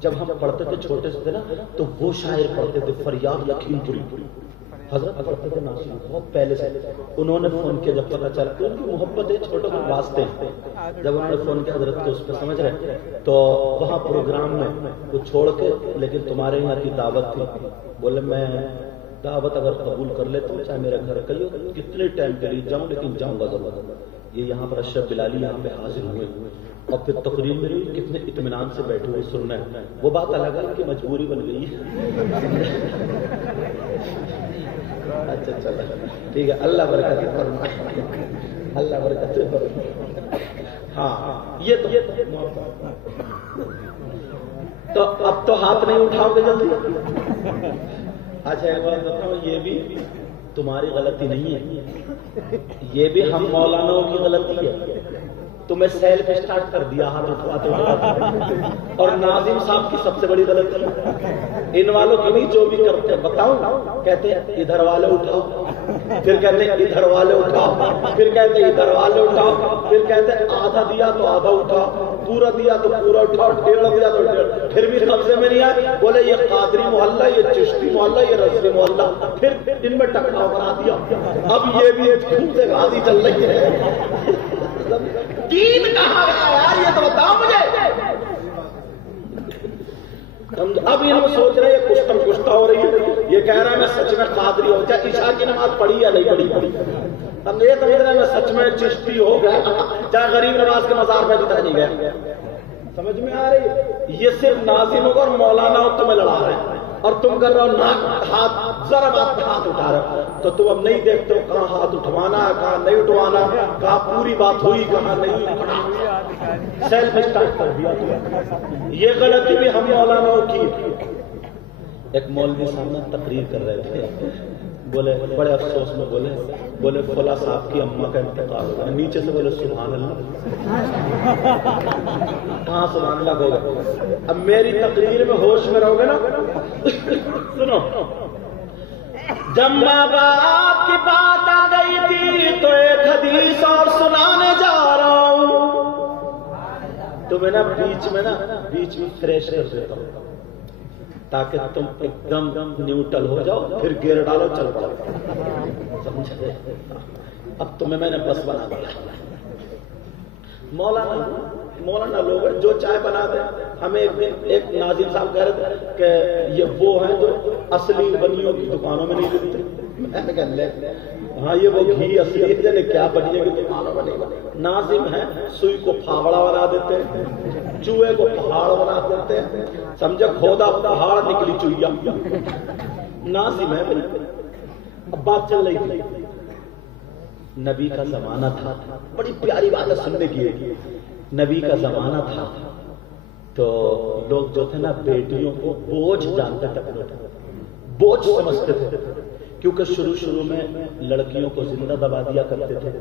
جب ہم پڑھتے تھے چھوٹے سے تھے نا, تو وہ شاعر پڑھتے تھے فریاد لکھیم پوری, حضرت پڑھتے تھے ناصر, بہت پہلے سے. انہوں نے فون کیا جب پتا چلا کہ ان کی محبت ہے, چھوٹوں کے واسطے. جب انہوں نے فون کیا حضرت کو, اس پہ سمجھ رہے, تو وہاں پروگرام میں وہ چھوڑ کے, لیکن تمہارے یہاں کی دعوت تھی. بولے میں دعوت اگر قبول کر لیتا ہوں, چاہے میرے گھر کہیو کتنے ٹائم کے لیے جاؤں, لیکن جاؤں گا ضرور. یہ یہاں پر اشرف بلالی یہاں پہ حاضر ہوئے, اور پھر تقریر میں کتنے اطمینان سے بیٹھے ہوئے سننا ہے. وہ بات الگ ہے کہ مجبوری بن گئی اچھا چلو ٹھیک ہے, اللہ برکت فرمائے, اللہ برکت فرمائے. ہاں یہ تو اب تو ہاتھ نہیں اٹھاؤ گے جلدی. اچھا ایک بات بتاؤ, یہ بھی تمہاری غلطی نہیں ہے, یہ بھی ہم مولانوں کی غلطی ہے. تمہیں سیلف اسٹارٹ کر دیا ہاتھ اٹھواتے اٹھواتے. اور ناظم صاحب کی سب سے بڑی غلطی ان والوں کی نہیں, جو بھی کرتے بتاؤں, کہتے ہیں ادھر والے اٹھاؤ, پھر کہتے ہیں ادھر والے اٹھاؤ, پھر کہتے ہیں ادھر والے اٹھاؤ, پھر کہتے ہیں آدھا دیا تو آدھا اٹھاؤ, پورا دیا تو پورا اٹھاؤ, ڈیڑھ دیا تو ڈیڑھ. پھر بھی قبضے میں نہیں آئے. بولے یہ قادری محلہ, یہ چشتی محلہ, یہ رضوی محلہ, پھر ان میں ٹکراؤ کرا دیا. اب یہ بھی خون سے غازی چل رہی ہے. دین کہاں گیا یار, یہ تو بتاؤ مجھے. اب یہ سوچ رہے ہیں کشتہ ہو رہی ہے. یہ کہہ رہا ہے میں سچ میں قادری ہو, چاہے عشاء کی نماز پڑھی یا نہیں پڑھی. اب یہ سمجھ رہا ہے میں سچ میں چشتی ہو گیا, چاہے غریب نواز کے مزار پہ بھی نہیں گیا. سمجھ میں آ رہی ہے؟ یہ صرف ناظم اور مولانا ہو تمہیں لڑا رہے ہیں, اور تم کر رہے ہو ہاتھ, ذرا بات پہ ہاتھ اٹھا رہے ہو. تو تم اب نہیں دیکھتے ہو کہاں ہاتھ اٹھوانا ہے, کہاں نہیں اٹھوانا, کہاں پوری بات ہوئی, کہاں نہیں. سیلف اسٹارٹ کر دیا. یہ غلطی بھی ہم مولانوں کی. ایک مولوی صاحب نے تقریر کر رہے تھے, بولے بڑے افسوس میں بولے فلاں صاحب کی اماں کا انتقال ہو گیا. نیچے سے بولے سبحان اللہ. کہاں سبحان اللہ ہوگا. اب میری تقریر میں ہوش میں رہو گے نا, سنو. جب ماں باپ کی بات آ گئی تھی تو ایک حدیث اور سنانے جا رہا ہوں. تو میں نا بیچ میں فریش کر دیتا ہوں, تاکہ تم ایک دم نیوٹرل ہو جاؤ, پھر گیئر ڈالو چل جاؤ. سمجھے؟ اب تمہیں میں نے بس بنا دیا. مولانا لوگ جو چائے بنا دیں. ہمیں ایک ناظم صاحب کہہ رہے تھے کہ یہ وہ ہیں جو اصلی بنیوں کی دکانوں میں نہیں ملتے. میں نے کہا لے, ہاں یہ وہ گھی اصلی ہے, کیا بنیوں کی دکانوں میں نہیں. ناظم ہیں, سوئی کو پھاوڑا بنا دیتے ہیں, چوہے کو پہاڑ بنا دیتے ہیں. سمجھے, کھودا پہاڑ نکلی چوہیا. ناظم ہے. اب بات چل رہی تھی, نبی کا زمانہ تھا. بڑی پیاری بات ہے سننے کی. نبی کا زمانہ تھا تو لوگ جو تھے نا بیٹیوں کو بوجھ جانتے تھے, بوجھ سمجھتے تھے, کیونکہ شروع میں لڑکیوں کو زندہ دبا دیا کرتے تھے.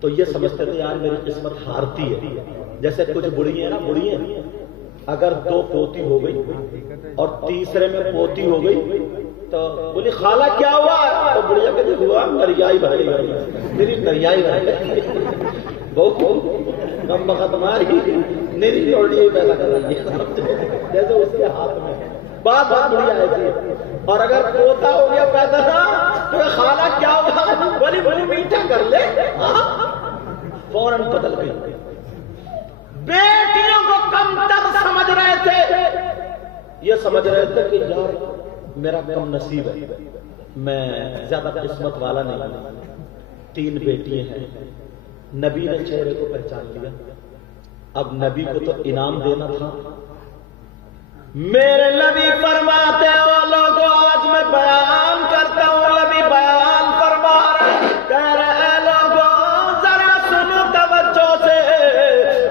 تو یہ سمجھتے تھے یار میری قسمت ہارتی ہے. جیسے کچھ بڑی ہیں نا, بڑی ہیں, اگر 2 پوتی ہو گئی اور تیسرے میں پوتی ہو گئی تو بولی خالہ کیا ہوا, تو بڑھیا کہتے ہوا دریائی بھائی, میری دریائی بھائی بہت کم بخت ماری میری لوڑی پیدا کر رہی ہے. جیسے اس کے ہاتھ میں بات بڑھیا ایسی ہے. اور اگر پوتا ہو گیا پیدا تھا تو خالہ کیا ہوا, بولی بولی میٹھا کر لے, فوراً بدل گئی. بیٹیوں کو کمتر سمجھ رہے تھے. یہ سمجھ رہے تھے کہ یار میرا کم نصیب ہے, میں زیادہ قسمت والا نہیں. 3 بیٹیاں ہیں, نبی نے چہرے کو پہچان لیا. اب نبی کو تو انعام دینا تھا. میرے نبی فرماتے ہو لوگوں آج میں بیان کرتا ہوں. نبی بیان فرما رہے کہہ رہے لوگوں ذرا سنو توجہ سے.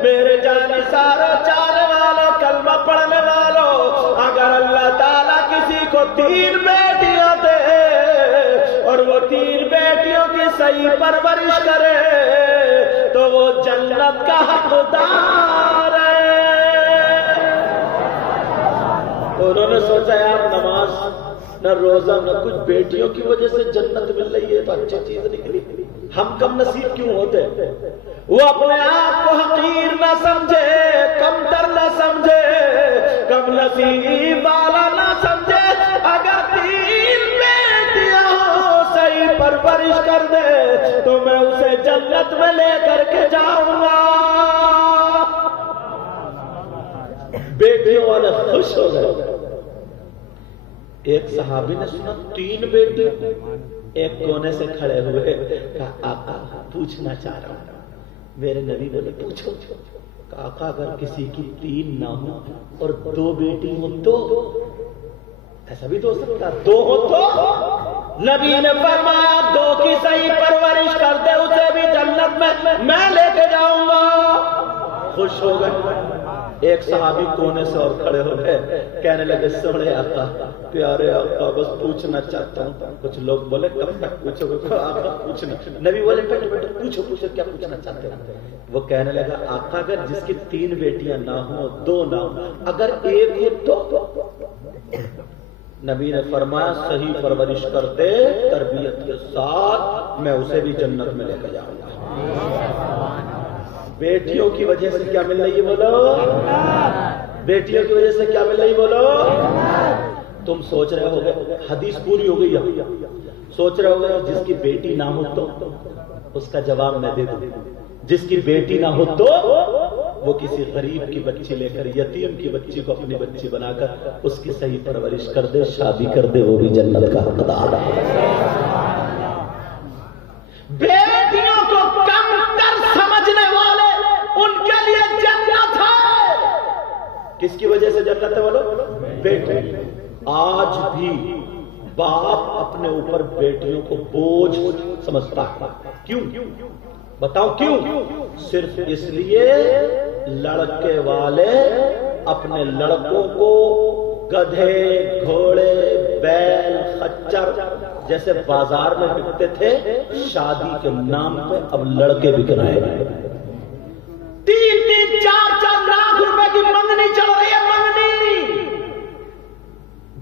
میرے جانے سارے چاہنے والے کلمہ پڑھنے والوں, اگر اللہ تعالیٰ کسی کو 3 بیٹیاں دے اور وہ 3 بیٹیوں کی صحیح پرورش کرے تو وہ جنت کا حقدار ہے. تو انہوں نے سوچا یار نماز نہ روزہ نہ کچھ, بیٹیوں کی وجہ سے جنت مل رہی ہے تو اچھی چیز نکلی. ہم کم نصیب کیوں ہوتے؟ وہ اپنے آپ کو حقیر نہ سمجھے, کمتر نہ سمجھے, کم نصیب والا نہ سمجھے. اگر 3 بیٹیاں ہو صحیح پرورش کر دے تو میں اسے جنت میں لے کر کے جاؤں گا. بیٹیوں والے خوش ہو گئے. ایک صحابی نے سنا 3 بیٹی, ایک کونے سے کھڑے ہوئے کہا آقا پوچھنا چاہ رہا ہوں. میرے نبی بولے پوچھو. کہا آقا اگر کسی کی 3 نہ ہو اور 2 بیٹی ہو تو ایسا بھی تو ہو سکتا, 2 ہو تو. نبی نے فرمایا 2 کی صحیح پرورش کر دے اسے بھی جنت میں لے کے جاؤں گا. خوش ہو گئے. ایک صحابی کونے سے اور کھڑے ہو گئے, کہنے لگے سونے آقا پیارے آقا بس پوچھنا چاہتا ہوں. کچھ لوگ بولے کب تک پوچھو گے آقا پوچھنا. نبی بولے بیٹھو پوچھو کیا پوچھنا چاہتے ہیں. وہ کہنے لگا آقا اگر جس کی 3 بیٹیاں نہ ہوں 2 نہ ہوں اگر 1 ہو تو. نبی نے فرمایا صحیح پرورش کر دے تربیت کے ساتھ میں اسے بھی جنت میں لے کے جاؤں گا. بیٹیوں کی وجہ سے کیا مل رہی ہے بولو, بیٹیوں کی وجہ سے کیا مل رہی بولو. تم سوچ رہے ہو گے حدیث پوری ہو گئی, سوچ رہے ہو گے جس کی بیٹی نہ ہو تو. اس کا جواب میں دے دوں, جس کی بیٹی نہ ہو تو وہ کسی غریب کی بچی لے کر, یتیم کی بچی کو اپنی بچی بنا کر اس کی صحیح پرورش کر دے, شادی کر دے, وہ بھی جنت کا حقدار ہے. بیٹیوں کو کم تر سمجھنے والے ان کے لیے جنت ہے. کس کی وجہ سے جنت ہے بولو, بیٹے. آج بھی باپ اپنے اوپر بیٹیوں کو بوجھ سمجھتا ہے. کیوں بتاؤ کیوں؟ صرف اس لیے لڑکے والے اپنے لڑکوں کو گدھے, گھوڑے, بیل, خچر جیسے بازار میں بکتے تھے, شادی کے نام پہ اب لڑکے بک رہے ہیں. 3-3, 4-4 لاکھ روپے کی منگنی چل رہی ہے. منگنی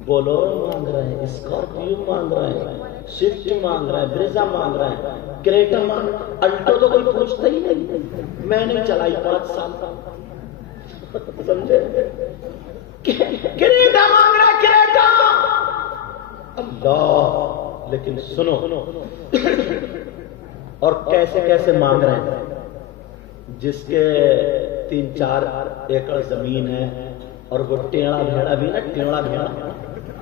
بولورو مانگ رہے ہیں, اسکارپیو مانگ رہے ہیں, سوئفٹ مانگ رہے ہیں, بریزا مانگ رہے ہیں, کریٹا مانگ رہے ہیں. الٹو تو کوئی پوچھتا ہی نہیں. میں نے چلائی 5 سال سمجھے. کریٹا مانگ رہا ہے, کریٹا. اللہ, لیکن سنو اور کیسے کیسے مانگ رہے ہیں. جس کے 3-4 ایکڑ زمین ہے اور وہ ٹیڑا بھیڑا بھی نا, ٹیڑا بھیڑا,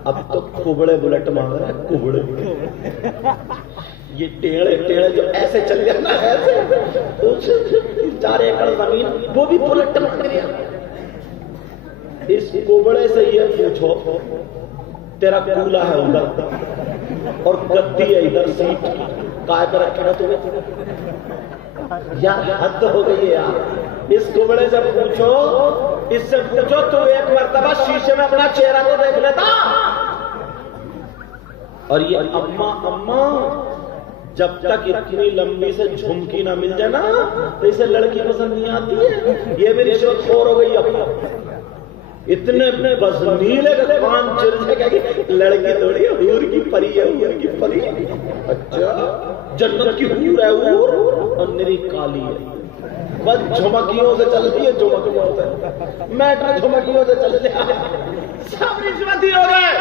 اب تو کبڑے بلٹ مانگ رہے ہیں. کبڑے یہ ٹیڑے جو ایسے چل گیا نا, ایسے 4 ایکڑ زمین وہ بھی بلٹ مانگ رہے ہیں. اس کبڑے سے یہ پوچھو تیرا کولا ہے ادھر اور گدی ہے ادھر, سیٹ کائے پہ رکھے گا تمہیں؟ یار حد ہو گئی ہے یار. اس کبڑے سے پوچھو, اس سے پوچھو تو ایک مرتبہ شیشے میں اپنا چہرہ تو دیکھ لیتا. اور یہ اما جب تک اتنی لمبی سے جھمکی نہ مل جائے نا تو اسے لڑکی پسند نہیں آتی ہے. یہ بھی رشوت خور ہو گئی. اب اتنے بزنیلے کا کان چل جائے گا, لڑکی تھوڑی حور کی پری ہے, حور کی پری. اچھا جنت کی حور ہے, حور اور میری کالی ہے, بس جھمکیوں سے چلتی ہے, جھمکیوں سے. میٹر جھمکیوں سے چلتے ہیں, سب رشوتی ہو گئے.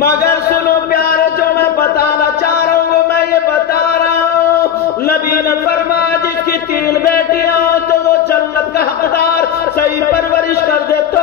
مگر سنو پیارے, جو میں بتانا چاہ رہا ہوں میں یہ بتا رہا ہوں. نبی نے فرمایا جس کی 3 بیٹیاں ہوں تو وہ جنت کا حقدار, صحیح پرورش کر دے تو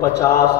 50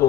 2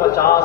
50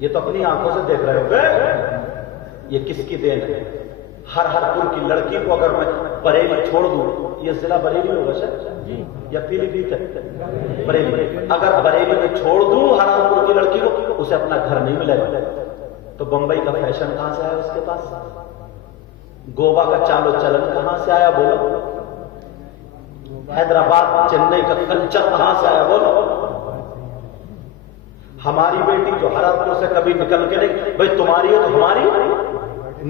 یہ تو اپنی آنکھوں سے دیکھ رہے ہوگے یہ کس کی دین ہے. ہر پور کی لڑکی کو اگر میں بریلی چھوڑ دوں, یہ ضلع بریلی ہوگا شاید یا پیلی بھیت ہے بریلی, اگر بریلی میں چھوڑ دوں ہر پور کی لڑکی کو, اسے اپنا گھر نہیں ملے گا. تو بمبئی کا فیشن کہاں سے آیا اس کے پاس؟ گوا کا چالو چلن کہاں سے آیا بولو؟ حیدرآباد چنئی کا کلچر کہاں سے آیا بولو؟ ہماری بیٹی جو ہرارپور سے کبھی نکل کے نہیں, بھائی تمہاری ہے تو ہماری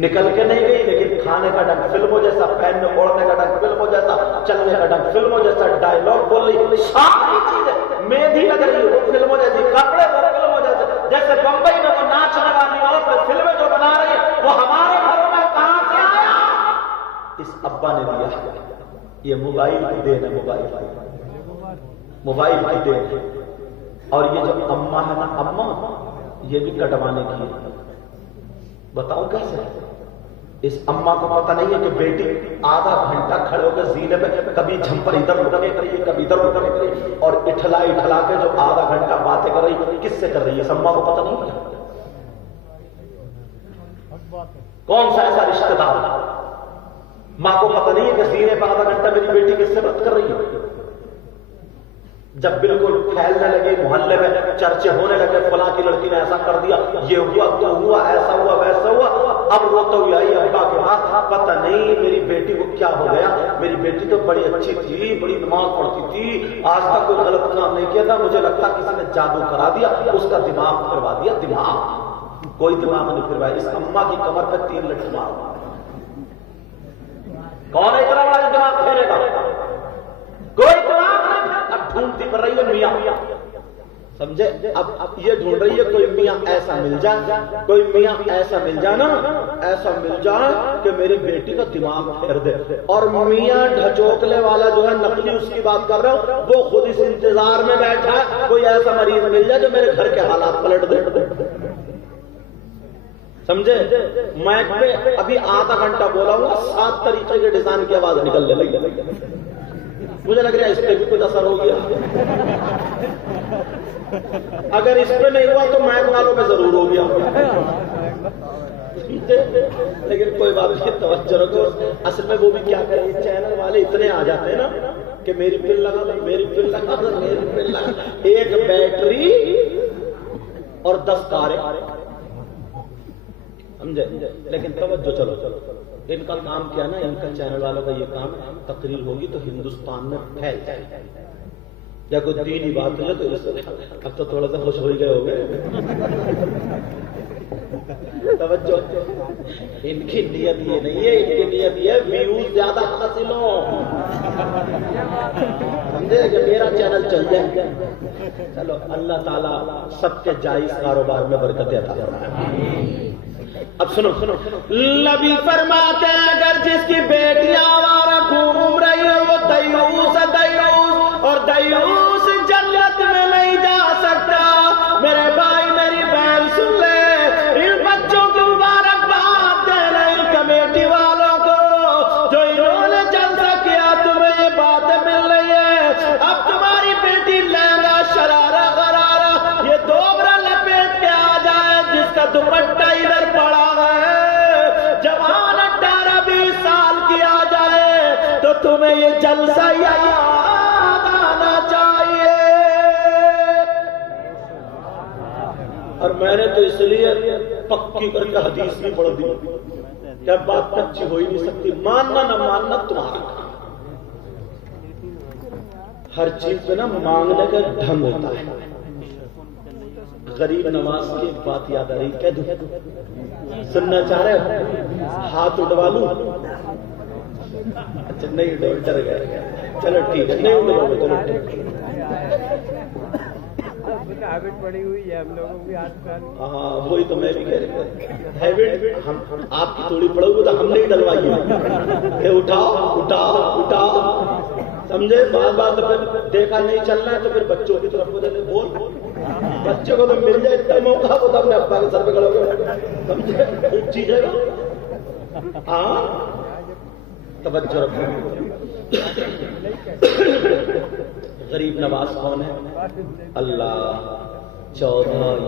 نکل کے نہیں گئی, لیکن کھانے کا ڈنگ فلموں جیسا, پہننے اوڑھنے کا ڈنگ فلموں جیسا, چلنے کا ڈنگ فلموں جیسا, ڈائلگ بول رہی ساری چیزیں مہندی لگ رہی ہے فلموں جیسی, کپڑے وہ فلموں جیسے, جیسے بمبئی میں وہ ناچنے والی عورت فلمیں جو بنا رہی ہے وہ ہمارے گھروں میں کہاں سے آیا؟ اس ابا نے دیا. یہ موبائل کی دین ہے, موبائل کی دین ہے. اور یہ جو اماں ہے نا, اماں یہ بھی کٹوانے کی ہے. بتاؤ کیسے؟ اس اماں کو پتہ نہیں ہے کہ بیٹی آدھا گھنٹہ کھڑے ہو کے زینے پہ کبھی جھمپر ادھر اٹھ کے کریے, کبھی ادھر اٹھ کے کریے, اور اٹھلا کے جو آدھا گھنٹہ باتیں کر رہی کس سے کر رہی ہے؟ اس اماں کو پتہ نہیں ہے. کون سا ایسا رشتہ دار ماں کو پتہ نہیں ہے کہ زینے پہ آدھا گھنٹہ میری بیٹی کس سے بات کر رہی ہے؟ جب بالکل پھیلنے لگے محلے میں, چرچے ہونے لگے, فلاں کی لڑکی نے ایسا کر دیا, یہ ہوا تو ہوا, ایسا ہوا ویسا ہوا, اب روتے ہوئے آئی ابا کے پاس, پتہ نہیں میری بیٹی کو کیا ہو گیا, میری بیٹی تو بڑی اچھی تھی, بڑی نماز پڑھتی تھی, آج تک کوئی غلط کام نہیں کیا تھا, مجھے لگتا کسی نے جادو کرا دیا, اس کا دماغ پھروا دیا. دماغ کوئی دماغ نہیں پھروایا. اس اماں کی کمر پہ 3 لٹ مار. کون اتنا بڑا دماغ پھیرے گا؟ کوئی دماغ نہیں. اب ڈھونڈتی کر رہی ہے میاں, سمجھے؟ اب یہ ڈھونڈ رہی ہے کوئی میاں ایسا مل جائے, کوئی میاں ایسا مل جائے نا, ایسا مل جائے کہ میری بیٹی کا دماغ پھیر دے. اور میاں ڈھچوکلے والا جو ہے نقلی, اس کی بات کر رہا ہوں, وہ خود اس انتظار میں بیٹھا ہے کوئی ایسا مریض مل جائے جو میرے گھر کے حالات پلٹ دے. سمجھے؟ مائک پہ ابھی آدھا گھنٹہ بولا ہوں, 7 طریقے کے ڈیزائن کی آواز نکلنے لگی. مجھے لگ رہا ہے اس پہ بھی کچھ اثر ہو گیا. اگر اس پہ نہیں ہوا تو مائک والوں پہ ضرور ہو گیا. لیکن کوئی بات نہیں, توجہ رکھو. اصل میں وہ بھی کیا کریں, چینل والے اتنے آ جاتے ہیں نا کہ میری پل لگا دو, میری پل لگا دو, میری پل لگا, ایک بیٹری اور 10 کاریں, سمجھے؟ لیکن توجہ, چلو ان کا کام کیا نا, ان کا چینل والوں کا یہ کام, تقریر ہوگی تو ہندوستان میں پھیل جائے, یا کوئی دینی بات ہے تو اس اب تو تھوڑا سا خوش ہو ہی گئے ہو گئے. توجہ, ان کی نیت یہ نہیں ہے, ان کی نیت یہ ہے ویوز زیادہ حاصل ہو, سمجھے کہ میرا چینل چل جائے. چلو اللہ تعالیٰ سب کے جائز کاروبار میں برکت عطا فرمائے. اب سنو, نبی فرماتے ہیں اگر جس کی بیٹیاں آوارہ گھوم رہی ہے وہ دیوس ہے, دیوس, اور دیوس جنت میں نہیں جا سکتا. میرے بھائی میری بہن سن لے, ان بچوں کی مبارکباد دے رہے ان کمیٹی والوں کو جو انہوں نے جلسہ کیا, تمہیں یہ باتیں مل رہی ہے. اب تمہاری بیٹی لہنگا شرارہ غرارہ یہ دوبرا لپیٹ کے آ جائے, جس کا دوپٹہ ادھر پڑا ہے, جوان 18-20 سال کی آ جائے, تو تمہیں یہ جلسہ یاد آنا چاہیے. اور میں نے تو اس لیے پکی کر کے حدیث بھی پڑھ دی کہ بات کچی ہو ہی نہیں سکتی, ماننا نہ ماننا تمہارا. ہر چیز پہ نا مانگنے کا ڈھنگ ہوتا ہے. غریب نواز کی ایک بات یاد آ رہی, کہہ دوں, سننا چاہ رہے ہو؟ ہاتھ اٹھوا لوں؟ اچھا نہیں, ڈر گئے, چلو ٹھیک ہے, نہیں اٹھوا لو, چلو ٹھیک. ہیبٹ پڑی ہوئی ہے ہم لوگوں کی آج کل. ہاں وہی تو میں بھی کہہ رہا ہوں, ہیبٹ ہم آپ کی تھوڑی پڑو گی تو ہم نہیں ڈلوائیے کہ اٹھاؤ اٹھاؤ اٹھاؤ, سمجھے؟ بار بار تو پھر دیکھا نہیں چلنا ہے تو پھر بچوں کی طرف بول, بچوں کو تو مل جائے اتنا موقع وہ تو اپنے ابا کے سر پہ کھڑے ہوئے, سمجھے؟ ایک چیز ہے ہاں, توجہ رکھو. غریب نواز کون ہے؟ اللہ. 14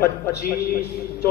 25-24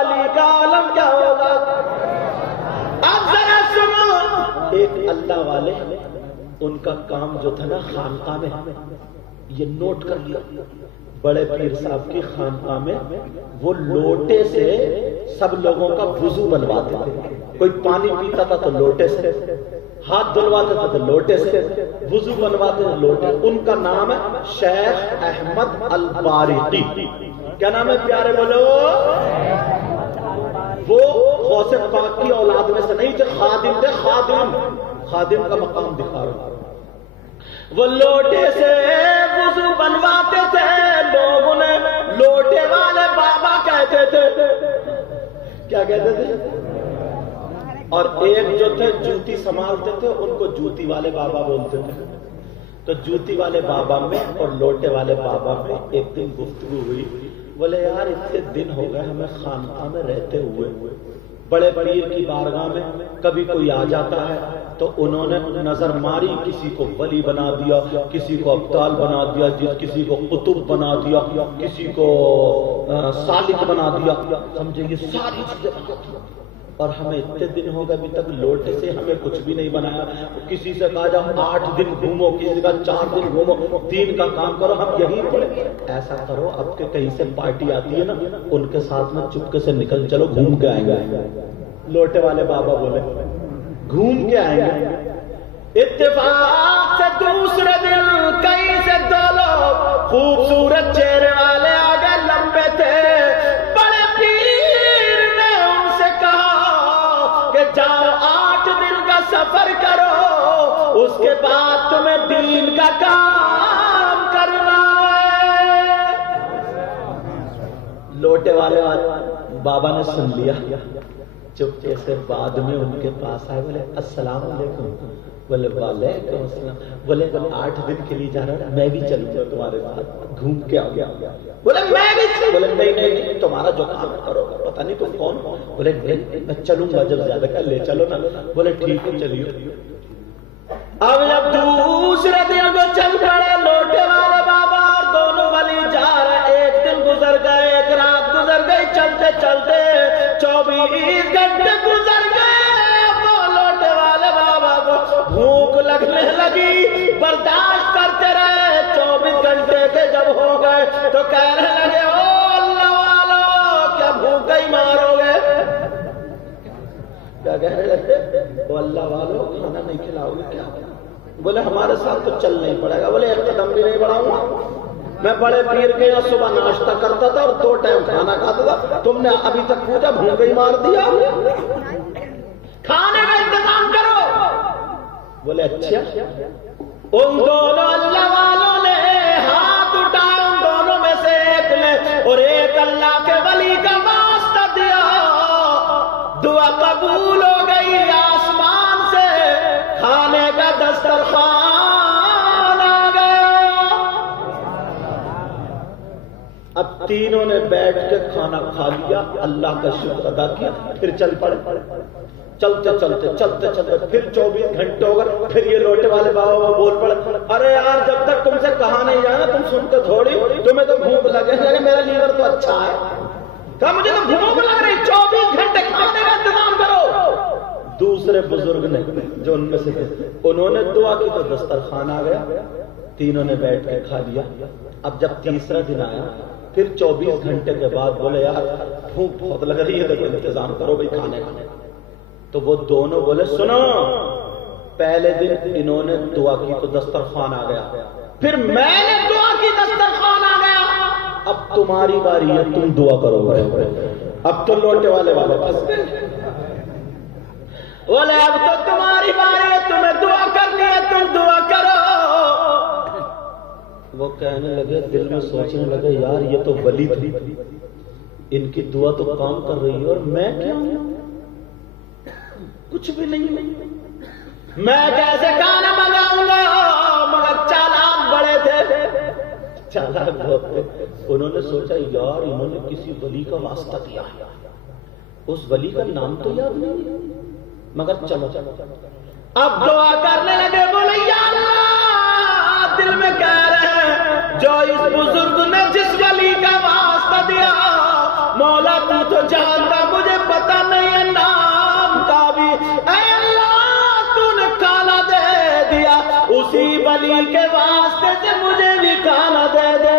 علی کا عالم کیا ہوگا؟ اب ذرا سنو، ایک اللہ والے ان کا کام جو تھا نا خانقاہ میں، یہ نوٹ کر لیا، بڑے پیر صاحب کی خانقاہ میں وہ لوٹے سے سب لوگوں کا وضو بنواتے تھے. کوئی پانی پیتا تھا تو لوٹے سے، ہاتھ دھلواتے تھے تو لوٹے سے، وضو بنواتے تھے لوٹے. ان کا نام ہے شیخ احمد البارقی. کیا نام ہے پیارے بولو؟ وہ غوث پاک کی اولاد میں سے نہیں تھے، خادم تھے. خادم کا مقام دکھا رہا. وہ لوٹے سے وضو بنواتے تھے، لوگ انہیں لوٹے والے بابا کہتے تھے. کیا کہتے تھے؟ اور ایک جو تھے جوتی سنبھالتے تھے، ان کو جوتی والے بابا بولتے تھے. تو جوتی والے بابا میں اور لوٹے والے بابا میں ایک دن گفتگو ہوئی. بولے یار اتنے دن ہو گئے ہمیں خانقاہ میں رہتے ہوئے، بڑے پیر کی بارگاہ میں کبھی کوئی آ جاتا ہے تو انہوں نے نظر ماری، کسی کو ولی بنا دیا، کسی کو ابدال بنا دیا، کسی کو قطب بنا دیا، کسی کو سالک بنا دیا. سمجھے یہ ساری چیزیں بنا دیا. اور ہمیں اتنے دن ہو گئے ابھی تک لوٹے سے ہمیں کچھ بھی نہیں بنایا. کسی سے کہا جا 8 دن گھومو، کسی سے کہا 4 دن گھومو، 3 کا کام کرو، ہم یہی بولے. ایسا کرو اب کے کہیں سے پارٹی آتی ہے نا، ان کے ساتھ میں چپکے سے نکل چلو، گھوم کے آئیں گے. لوٹے والے بابا بولے گھوم کے آئیں گے. اتفاق سے دوسرے دن کہیں سے 2 لوگ خوبصورت چہرے والے آگے لمبے تھے. بڑے پیر نے ان سے کہا کہ جاؤ 8 دن کا سفر کرو، اس کے بعد تمہیں دین کا کام کرنا ہے. لوٹے والے بابا نے سن لیا، چپکے سے بعد میں ان کے پاس آئے. بولے السلام علیکم. بولے وعلیکم السلام. بولے 8 دن کے لیے جا رہا ہوں، میں بھی چلوں گا تمہارے ساتھ، گھوم کے آؤں گا. بولے میں بھی چلوں. بولے نہیں تمہارا جو کام کرو گا، پتہ نہیں تم کون. بولے نہیں میں چلوں گا، جب زیادہ کر لے چلو نا. بولے ٹھیک ہے چلیے. اب جب دوسرے دن کو چل پڑے لوٹے والے بابا اور دونوں ولی جا رہے. ایک دن گزر گئے، ایک رات گزر گئی، چلتے چلتے 24 گھنٹے گزر گئے. وہ لوٹے والے بابا کو بھوک لگنے لگی، برداشت کرتے رہے. 24 گھنٹے کے جب ہو گئے تو کہنے لگے او اللہ والو کیا بھوک ہی مارو گے؟ کیا کہنے لگے؟ او اللہ والو کھانا نہیں کھلاؤ گے کیا؟ بولے ہمارے ساتھ تو چل نہیں پڑے گا. بولے 1 قدم بھی نہیں بڑھاؤں گا. میں بڑے پیر کے یہاں صبح ناشتہ کرتا تھا اور 2 ٹائم کھانا کھاتا تھا. تم نے ابھی تک پوچھا بھوک ہی مار دیا. کھانے کا انتظام کرو. بولے اچھا. ان دونوں اللہ والوں نے ہاتھ اٹھائے، ان دونوں میں سے ایک نے اور ایک اللہ کے ولی کا واسطہ دیا. دعا قبول ہو گئی. آسمان سے کھانے کا دسترخوان آ گیا. اب تینوں نے بیٹھ کے کھانا کھا لیا، اللہ کا شکر ادا کیا، پھر چل پڑے. چلتے پھر 24 گھنٹے ہو گئے. پھر یہ لوٹے والے بابا بول پڑے ارے یار جب تک تم سے کہا نہیں جانا تم سنتے تھوڑی، تمہیں تو بھوک لگے. میرا لیور تو اچھا ہے. کہا مجھے تو بھوک لگ رہی، 24 گھنٹے کھانے کا انتظام کرو. دوسرے بزرگ نے جو ان میں سے تھے انہوں نے دعا کی تو دسترخوان آ گیا. تینوں نے بیٹھ کے کھا لیا. اب جب تیسرا دن آیا پھر 24 گھنٹے کے بعد بولے یار بھوک بہت لگ رہی ہے تو انتظام کرو بھائی کھانے کا. تو وہ دونوں بولے سنو، پہلے دن انہوں نے دعا کی تو دسترخوان آ گیا، پھر میں نے دعا کی دسترخوان آ گیا. اب تمہاری باری ہے، تم دعا کرو گے. اب تو لوٹے والے پھنس گئے. بولے اب تو تمہاری باری ہے، تمہیں دعا کرنی ہے، تم دعا کرو. وہ کہنے لگے، دل میں سوچنے لگے یار یہ تو ولی تھی، ان کی دعا تو کام کر رہی ہے اور میں کیا ہوں؟ کچھ بھی نہیں. میں کیسے کھانا منگاؤں گا؟ مگر چالاک بڑے تھے، چالاک بہت تھے. انہوں نے سوچا یار انہوں نے کسی ولی کا واسطہ دیا ہے، اس ولی کا نام تو یاد نہیں مگر چلو. اب دعا کرنے لگے. بولے یا اللہ دل میں کہہ رہے ہیں جو اس بزرگ نے جس ولی کا واسطہ دیا مولا تو واسطے سے مجھے بھی کھانا دے دے.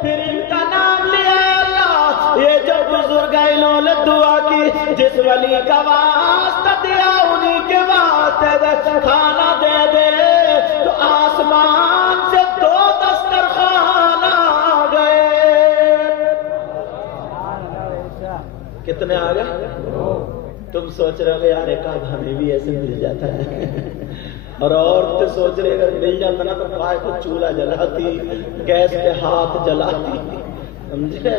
پھر ان کا نام لیا اللہ. یہ جو بزرگ ہیں انہوں نے دعا کی, جس ولی کا واسطہ دیا انہی کے واسطے دے کھانا دے دے. تو آسمان سے 2 دسترخوان آ گئے. کتنے آ گئے؟ تم سوچ رہے ہو یار ایک آدھ ہمیں بھی ایسے مل جاتا ہے, اور عورتیں سوچ رہے اگر مل جاتا نا تو پائے کو چولہا جلاتی, گیس پہ ہاتھ جلاتی. سمجھے؟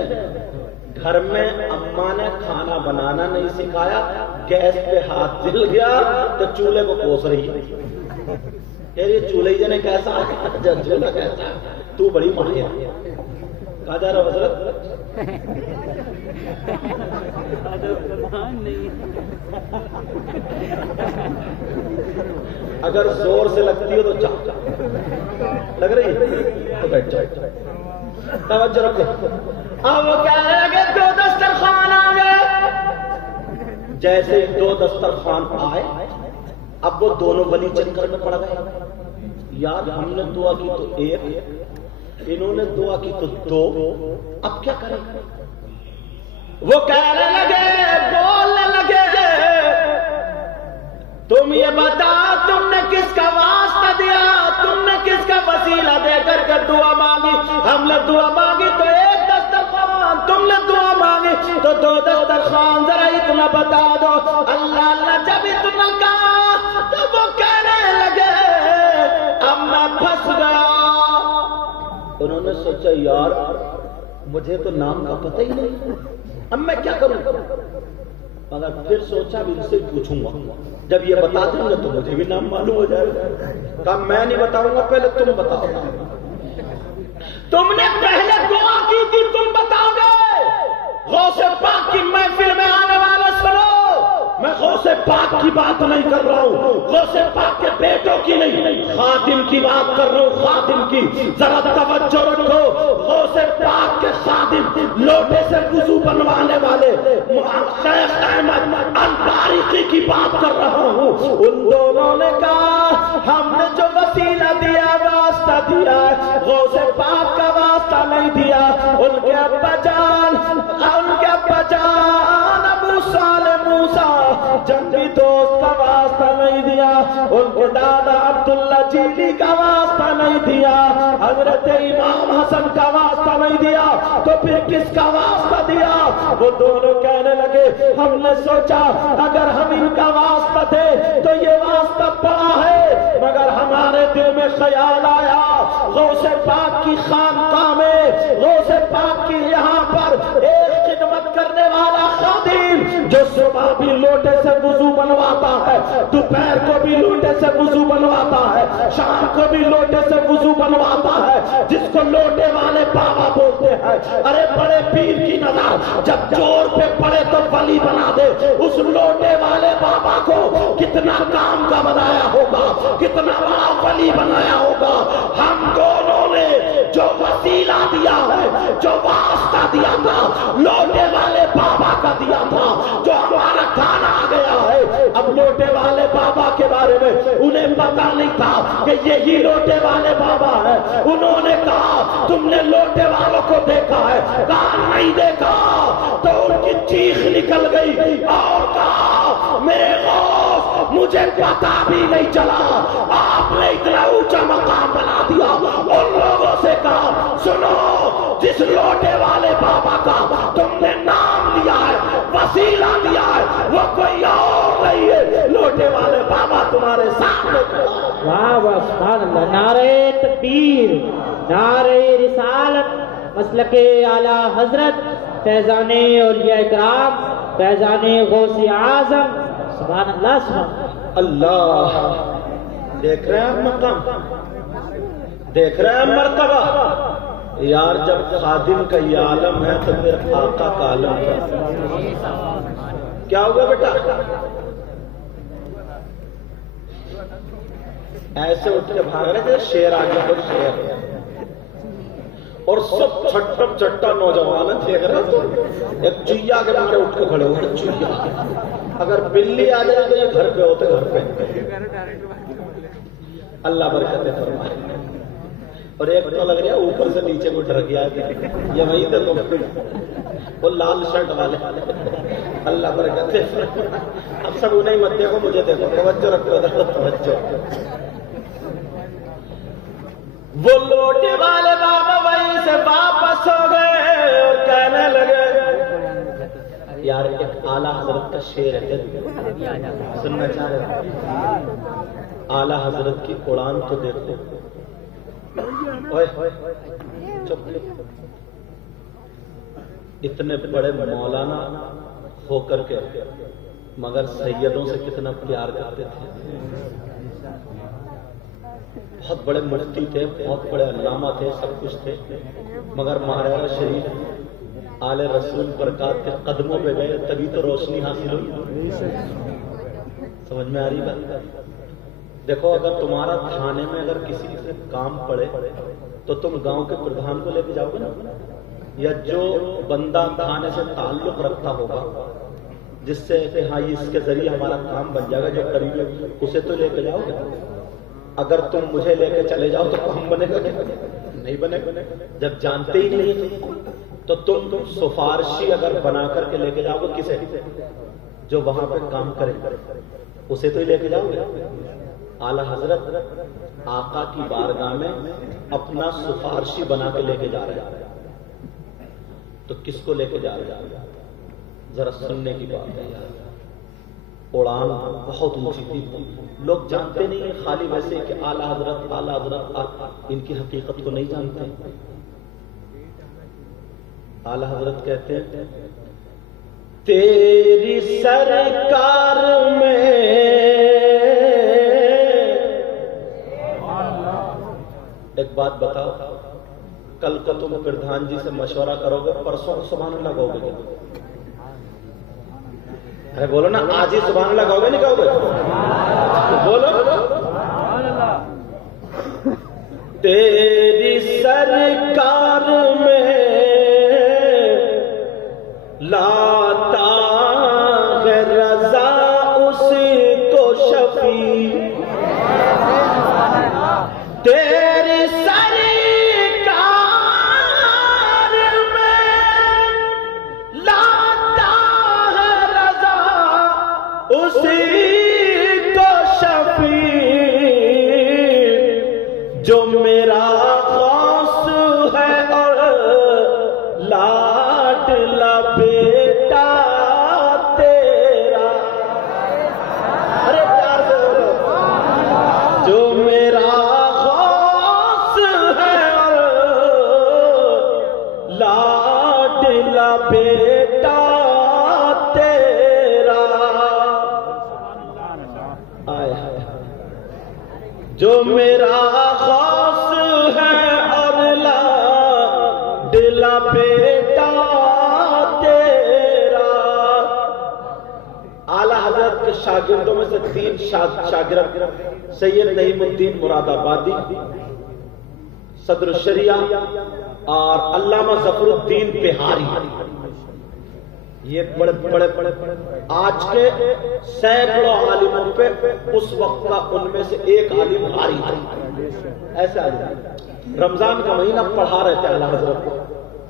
گھر میں اماں نے کھانا بنانا نہیں سکھایا, گیس پہ ہاتھ جل گیا تو چولہے کو کوس رہی ہے. یہ چولہے جنے کیسا جب چولہا کیسا تو بڑی ماہر کہا جا رہا حضرت. اگر زور سے لگتی ہو تو چاہ لگ رہی تو بیٹھ جاؤ. توجہ رکھو. اب وہ کہنے لگے 2 دسترخوان آ گئے. جیسے 2 دسترخوان آئے, اب وہ دونوں ولی چکر میں پڑ گئے. یار ہم نے دعا کی تو 1, انہوں نے دعا کی تو 2, اب کیا کریں؟ وہ کہنے لگے, بولنے لگے, تم یہ بتا تم نے کس کا واسطہ دیا, تم نے کس کا وسیلہ دے کر کے دعا مانگی. ہم نے دعا مانگی تو 1 دسترخوان, تم نے دعا مانگی تو 2 دسترخوان. ذرا اتنا بتا دو. اللہ اللہ جب اتنا کہا تو وہ کہنے لگے اب میں پھنس گیا. انہوں نے سوچا یار مجھے تو نام کا پتہ ہی نہیں, اب میں کیا کروں؟ مگر پھر سوچا بھی ان سے پوچھوں گا, جب یہ بتا دوں گا تو مجھے بھی نام معلوم ہو جائے گا. کہا میں نہیں بتاؤں گا, پہلے تم بتاؤ. تم نے پہلے دعا کی تھی, تم بتاؤ گے. غوث پاک کی محفل میں آنے والے سنو, میں غوث پاک کی بات نہیں کر رہا ہوں, غوث پاک کے بیٹوں کی نہیں, خادم کی بات کر رہا ہوں, خادم کی. ذرا توجہ رکھو. غوث پاک کے خادم لوٹے سے وضو بنوانے والے شیخ احمد البارقی کی بات کر رہا ہوں. ان دونوں نے کہا ہم نے جو وسیلہ دیا واسطہ دیا, غوث پاک کا واسطہ نہیں دیا. ان کے ابا جان ابو صالح موسیٰ جنگی دوست کا واسطہ نہیں دیا. ان کے دادا عبداللہ جیلی کا واسطہ نہیں دیا. حضرت امام حسن کا واسطہ نہیں دیا. تو پھر کس کا واسطہ دیا؟ وہ دونوں کہنے لگے ہم نے سوچا اگر ہم ان کا واسطہ دے تو یہ واسطہ بڑا ہے, مگر ہمارے دل میں خیال آیا غوث پاک کی خانقاہ میں, غوث پاک کی یہاں پر ایک خدمت کرنے والا خادم جو صبح بھی لوٹے سے وضو بنواتا ہے, دوپہر کو بھی لوٹے سے وضو بنواتا ہے, شام کو بھی لوٹے سے وضو بنواتا ہے, جس کو لوٹے والے بابا بولتے ہیں. ارے بڑے پیر کی نظر جب جور پہ پڑے تو ولی بنا دے. اس لوٹے والے بابا کو کتنا کام کا بنایا ہوگا, کتنا بڑا ولی بنایا ہوگا. ہم دونوں نے جو وسیلہ دیا ہے, جو واسطہ دیا تھا, لوٹے والے بابا کا دیا تھا, جو ہمارا کھانا آ گیا ہے. اب لوٹے والے بابا کے بارے میں انہیں پتا نہیں تھا کہ یہی لوٹے والے بابا ہے. انہوں نے کہا تم نے لوٹے والوں کو دیکھا ہے؟ کہا نہیں دیکھا. تو ان کی چیخ نکل گئی اور کہا میرے غوث مجھے پتا بھی نہیں چلا, آپ نے اتنا اونچا مقام بنا دیا. ان لوگوں سے کہا سنو, جس لوٹے والے بابا کا تم نے نام لیا ہے, وسیلہ دیا ہے, وہ کوئی اور نہیں ہے, لوٹے والے بابا تمہارے سامنے کھڑا ہے. واہ واہ سبحان اللہ. نعرہ تکبیر, نعرہ رسالت, مسلک اعلی حضرت فیضان اولیاء کرام, فیضان غوث اعظم. سبحان اللہ سبحان اللہ. دیکھ رہے ہیں مقام, دیکھ رہے ہیں مرتبہ. یار جب خادم کا یہ عالم ہے تو پھر آقا کا عالم کیا ہوگا بیٹا؟ ایسے اٹھ کے بھاگ رہے تھے, شیر آ گیا, شیر, اور سب چھٹا چھٹا نوجوان دیکھ رہے تھے. ایک چوہیا کے مارے اٹھ کے کھڑے ہوئے, چوہیا. اگر بلی آ جائے تو یہ گھر پہ ہوتے, گھر پہ. اللہ برکتیں فرمائے. اور ایک تو لگ رہا ہے اوپر سے نیچے کو ڈر گیا یہ وہیں تھے تم وہ لال شرٹ والے اللہ برکت دے اب سب انہیں مت دیکھو مجھے دیکھو توجہ رکھو توجہ وہ لوٹے والے بابا وہیں سے واپس ہو گئے اور کہنے لگے یار ایک اعلیٰ حضرت کا شعر ہے سننا چاہ رہے اعلیٰ حضرت کی اڑان تو دیکھو چپ اتنے بڑے مولانا ہو کر کے مگر سیدوں سے کتنا پیار کرتے تھے بہت بڑے مفتی تھے بہت بڑے علامہ تھے سب کچھ تھے مگر مہاراجا شریف آل رسول برکات کے قدموں پہ گئے تبھی تو روشنی حاصل ہوئی سمجھ میں آ رہی بات دیکھو اگر تمہارا تھانے میں اگر کسی سے کام پڑے تو تم گاؤں کے پردھان کو لے کے جاؤ گے نا یا جو بندہ تھانے سے تعلق رکھتا ہوگا جس سے کہ ہاں اس کے ذریعے ہمارا کام بن جائے گا جو قریب ہے اسے تو لے کے جاؤ گے اگر تم مجھے لے کے چلے جاؤ تو کام بنے گا نہیں بنے گا جب جانتے ہی نہیں تو تم سفارشی اگر بنا کر کے لے کے جاؤ گے کسے جو وہاں پہ کام کرے اسے تو ہی لے کے جاؤ گے اعلیٰ حضرت آقا کی بارگاہ میں اپنا سفارشی بنا کے لے کے جا رہے ہیں تو کس کو لے کے جا رہے ہیں ذرا سننے کی بات ہے یار اڑان بہت اونچی تھی لوگ جانتے نہیں ہیں خالی ویسے کہ اعلیٰ حضرت ان کی حقیقت کو نہیں جانتے اعلیٰ حضرت کہتے ہیں تیری سرکار میں ایک بات بتاؤ کل کو تم پردھان جی سے مشورہ کرو گے پرسوں کو سبحان اللہ کہو گے ارے بولو نا آج ہی سبحان اللہ کہو گے نہیں کہو گے بولو تیری سرکار میں لاتا ہے رضا اسی کو شفیع تیری سرکار میں لاتا ہے رضا اسی کو شفیع جو میرا غوث ہے اور لاڈلا بیٹا تیرا ارے پیار سے بولو جو میرا لاڈلا بیٹا تیرا جو میرا خاص ہے اور لاڈلا بیٹا تیرا اعلیٰ حضرت کے شاگردوں میں سے 3 شاگرد سید نعیم الدین مراد آبادی صدر الشریعہ اور علامہ ظفر الدین بہاری یہ بڑے بڑے آج کے سینکڑوں عالموں پہ اس وقت کا ان میں سے ایک عالم بھاری ایسے عالم رمضان کا مہینہ پڑھا رہے تھے اعلیٰ حضرت کو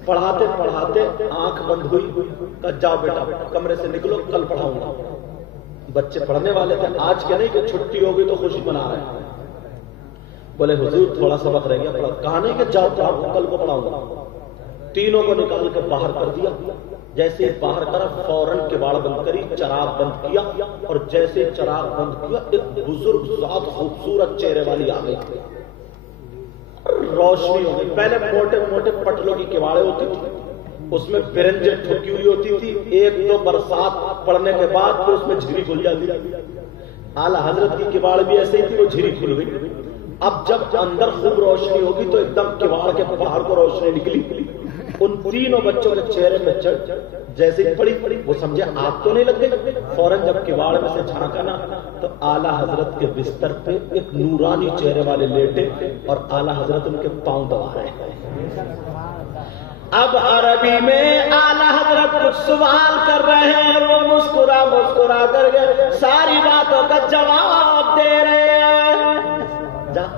پڑھاتے پڑھاتے آنکھ بند ہوئی کہ جاؤ بیٹا کمرے سے نکلو کل پڑھاؤں گا بچے پڑھنے والے تھے آج کے نہیں کہ چھٹی ہوگی تو خوشی منا رہے ہیں بولے حضور تھوڑا سبق رہ گیا کہا نہیں کہ جاؤ تو آپ کل کو پڑھاؤں گا تینوں کو نکال کے باہر کر دیا جیسے باہر کرا فوراً کباڑ بند کری چراغ بند کیا اور جیسے چراغ بند کیا ایک بزرگ ذات خوبصورت چہرے والی آ گئی روشنی ہو گئی پہلے موٹے موٹے پٹلوں کی کباڑیں ہوتی تھی اس میں برنجیں ٹھکی ہوئی ہوتی تھی 1-2 برسات پڑنے کے بعد پھر اس میں جھری کھل جاتی اعلیٰ حضرت کی کباڑ بھی ایسے ہی تھی وہ جھری کھل گئی اب جب اندر خوب روشنی ہوگی تو ایک دم کباڑ کے باہر کو روشنی نکلی ان تینوں بچوں کے چہرے میں جیسے پڑی وہ سمجھے آگ تو نہیں لگ گئی فوراً جب کباڑ میں سے جھانکا نا تو اعلیٰ حضرت کے بستر پہ ایک نورانی چہرے والے لیٹے اور اعلیٰ حضرت ان کے پاؤں دبا رہے ہیں اب عربی میں اعلیٰ حضرت کچھ سوال کر رہے ہیں وہ مسکرا کر کے ساری باتوں کا جواب دے رہے ہیں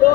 2।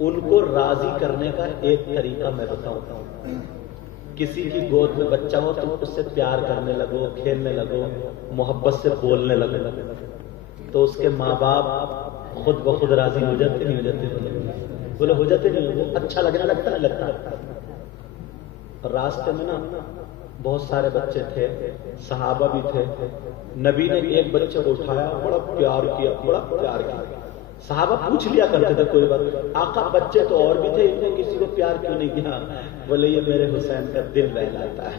ان کو راضی کرنے کا ایک طریقہ میں بتاؤں. کسی کی گود میں بچہ ہو تو اس سے پیار کرنے لگو، کھیلنے لگو، محبت سے بولنے لگو، تو اس کے ماں باپ خود بخود راضی ہو جاتے نہیں ہو جاتے؟ بولے ہو جاتے نہیں؟ اچھا لگنے لگتا نہیں لگتا؟ اور راستے میں نا بہت سارے بچے تھے، صحابہ بھی تھے. نبی نے ایک بچے کو اٹھایا، بڑا پیار کیا، بڑا پیار کیا. صحابہ پوچھ لیا کرتے تھے کوئی بات، آقا بچے تو اور بھی تھے، ان نے کسی کو پیار کیوں نہیں کیا؟ بولے یہ میرے حسین کا دل بہلاتا ہے،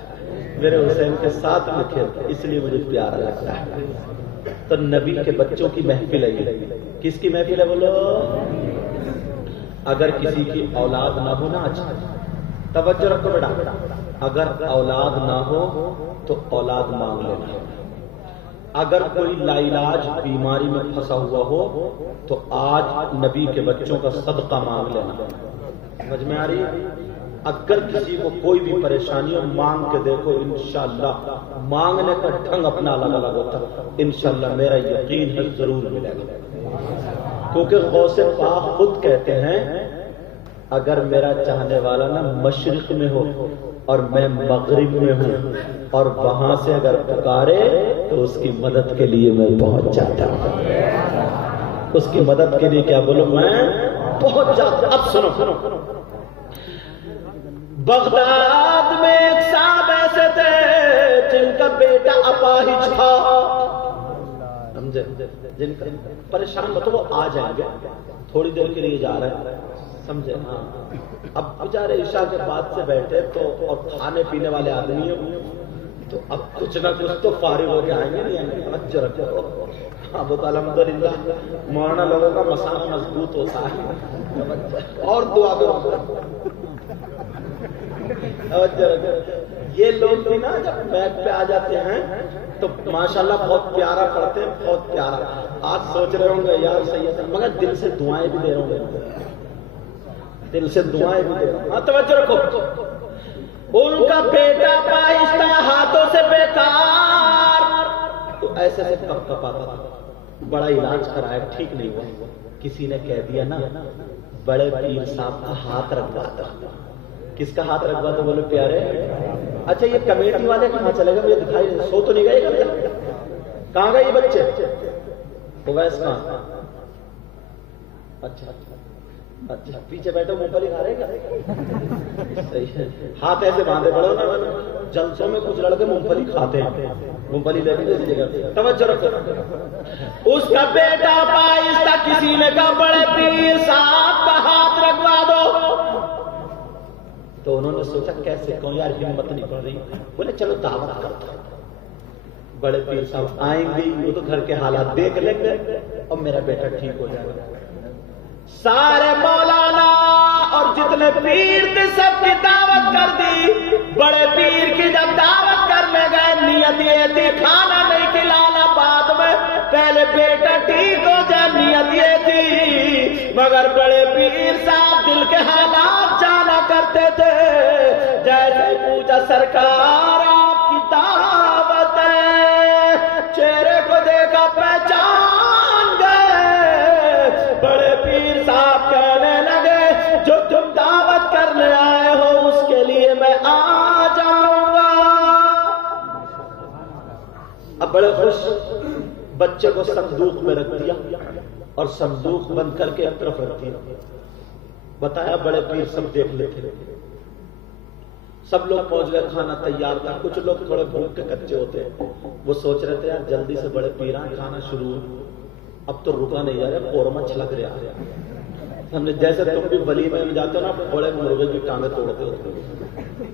میرے حسین کے ساتھ میں کھیلتا ہے، اس لیے مجھے پیارا لگتا ہے. تو نبی کے بچوں کی محفل ہے. کس کی محفل ہے بولو؟ اگر کسی کی اولاد نہ ہو نا، اچھا توجہ رکھو بیٹا، اگر اولاد نہ ہو تو اولاد مانگ لینا. اگر کوئی لا علاج بیماری میں پھنسا ہوا ہو تو آج نبی کے بچوں کا صدقہ مانگ لینا. سمجھ میں آ رہی ہے؟ اگر کسی کو کوئی بھی پریشانی ہو مانگ کے دیکھو، انشاءاللہ مانگنے کا ڈھنگ اپنا الگ الگ ہوتا ہے، انشاءاللہ میرا یقین ہے ضرور ملے گا. کیونکہ غوث پاک خود کہتے ہیں اگر میرا چاہنے والا نا مشرق میں ہو اور میں مغرب میں ہوں اور وہاں سے اگر پکارے تو اس کی مدد کے لیے میں پہنچ جاتا ہوں. اس کی مدد کے لیے کیا بولوں، میں پہنچ جاتا. اب سنو، بغداد میں ایک صاحب ایسے تھے جن کا بیٹا اپاہج تھا. سمجھے؟ جن کا پریشان مت وہ آ جائیں گے، تھوڑی دیر کے لیے جا رہے ہیں. سمجھے؟ ہاں. اب بیچارے عشاء کے بعد سے بیٹھے تو اور کھانے پینے والے آدمی ہیں تو اب کچھ نہ کچھ تو فارغ ہو کے آئیں گے نہیں آئیں گے. توجہ رکھو. ہاں وہ الحمدللہ مولانا لوگوں کا مساح مضبوط ہوتا ہے. اور دعا کرو. یہ لوگ بھی نا جب بیگ پہ آ جاتے ہیں تو ماشاءاللہ بہت پیارا پڑھتے ہیں، بہت پیارا. آج سوچ رہے ہوں گے یار صحیح ہے، مگر دل سے دعائیں بھی دے رہے ہوں گے، دل سے دعائیں بھی دے رہے ہوں. ہاں توجہ رکھو. ان کا بیٹا پائشتہ ہاتھوں سے بیکار تو ایسے سے کپ کپاتا تھا. بڑا علاج کرایا، ٹھیک نہیں ہوا. کسی نے کہہ دیا نا بڑے پیر صاحب کا ہاتھ رکھوا دو. کس کا ہاتھ رکھوا دو بولے پیارے؟ اچھا یہ کمیٹی والے کہاں چلے گئے؟ مجھے دکھائی سو تو نہیں گئے؟ کہاں گئے یہ بچے؟ اویس کہاں؟ اچھا اچھا پیچھے بیٹھو، مونگ پھلی کھا رہے کیا؟ صحیح ہے. ہاتھ ایسے باندھے پڑو نا، جلسوں میں کچھ لڑکے مونگ پھلی کھاتے ہیں، مونگ پھلی لے لیجیے گا. توجہ رکھو. اس کا بیٹا پائشتہ کسی نے کہا بڑے پیر صاحب کا ہاتھ رکھوا دو. تو انہوں نے سوچا کیسے کہوں یار، ہمت نہیں پڑ رہی. بولے چلو دعوت کرتا ہوں. بڑے پیر صاحب آئیں گے، وہ تو گھر کے حالات دیکھ لیں گے اور میرا بیٹا ٹھیک ہو جائے گا. سارے مولانا اور جتنے پیر تھے سب کی دعوت کر دی. بڑے پیر کی جب دعوت کرنے گئے، نیت یہ تھی کھانا نہیں کھلانا، بعد میں پہلے بیٹا ٹھیک ہو جائے، نیت یہ تھی. مگر بڑے پیر صاحب دل کے حالات جانا کرتے تھے. جیسے پوچھا سرکار آپ کی دعوت ہے، چہرے کو دیکھا پہچان گئے. بڑے پیر صاحب کہنے لگے جو تم دعوت کرنے آئے ہو اس کے لیے میں آ جاؤں گا. اب بڑے خوش. بچے کو صندوق میں رکھ دیا اور صندوق بند کر کے ایک طرف رکھ دیا. بتایا بڑے پیر سب دیکھ لیتے. سب لوگ پہنچ گئے، کھانا تیار تھا. کچھ لوگ تھوڑے بھوک کے کچے ہوتے ہیں، وہ سوچ رہے تھے یار جلدی سے بڑے پیران کھانا شروع، اب تو رکا نہیں جا رہا، قورمہ چھلک رہا ہے. ہم نے جیسے تم بھی ولیمے میں جاتے ہو نا، بڑے مرغے کی ٹانگیں توڑتے ہوتے.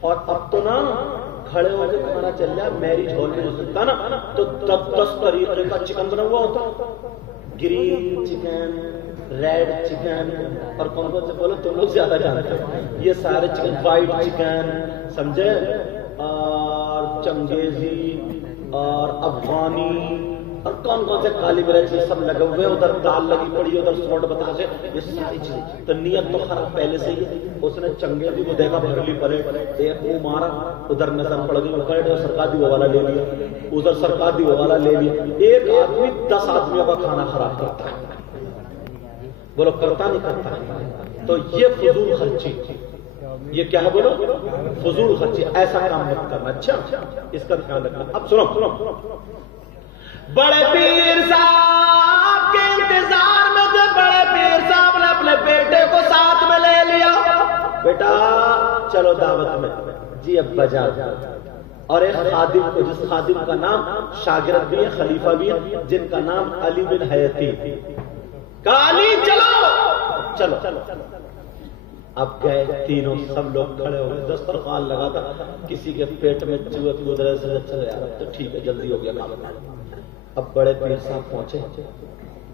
اور اب تو نا کھڑے ہو کے کھانا چل رہا ہے. میرج ہال میں ہوتا نا تو 10 طریقے کا چکن بنا ہوا ہوتا، گرین چکن، ریڈ چکن، اور کون کون سے بولو تم لوگ زیادہ جانتے ہو. یہ سارے چکن، وائٹ چکن سمجھے، اور چنگیزی اور افغانی اور کون کون سے کالی مرچ یہ سب لگے ہوئے. ادھر دال لگی پڑی، ادھر سوٹ بتا سے، یہ ساری چیزیں. تو نیت تو خراب پہلے سے ہی. اس نے چنگیزی کو دیکھا بھرلی پلیٹ، ایک منہ مارا، ادھر نظر پڑ گئی، پلیٹ سرکار دی وہ والا لے لیا، ادھر سرکار دی وہ والا لے لیا. ایک آدمی 10 آدمیوں کا کھانا خراب کرتا ہے. بولو کرتا نہیں کرتا. تو یہ فضول خرچی, یہ کیا ہے بولو فضول خرچی, ایسا کام مت کرنا. اچھا اس کا دھیان رکھنا. اب سنو بڑے پیر صاحب کے انتظار میں تھے. بڑے پیر صاحب نے اپنے بیٹے کو ساتھ میں لے لیا. بیٹا چلو دعوت میں. جی اب بجا. اور ایک خادم کو, جس خادم کا نام شاگرد بھی ہے خلیفہ بھی ہے, جن کا نام علی بن حیتی. علی چلو چلو. اب گئے تینوں, سب لوگ کھڑے ہو گئے. دسترخوان لگا تھا, کسی کے پیٹ میں چوہے کود رہے سے چلے آ رہا. تو ٹھیک ہے جلدی ہو گیا کام. اب بڑے پیر صاحب پہنچے,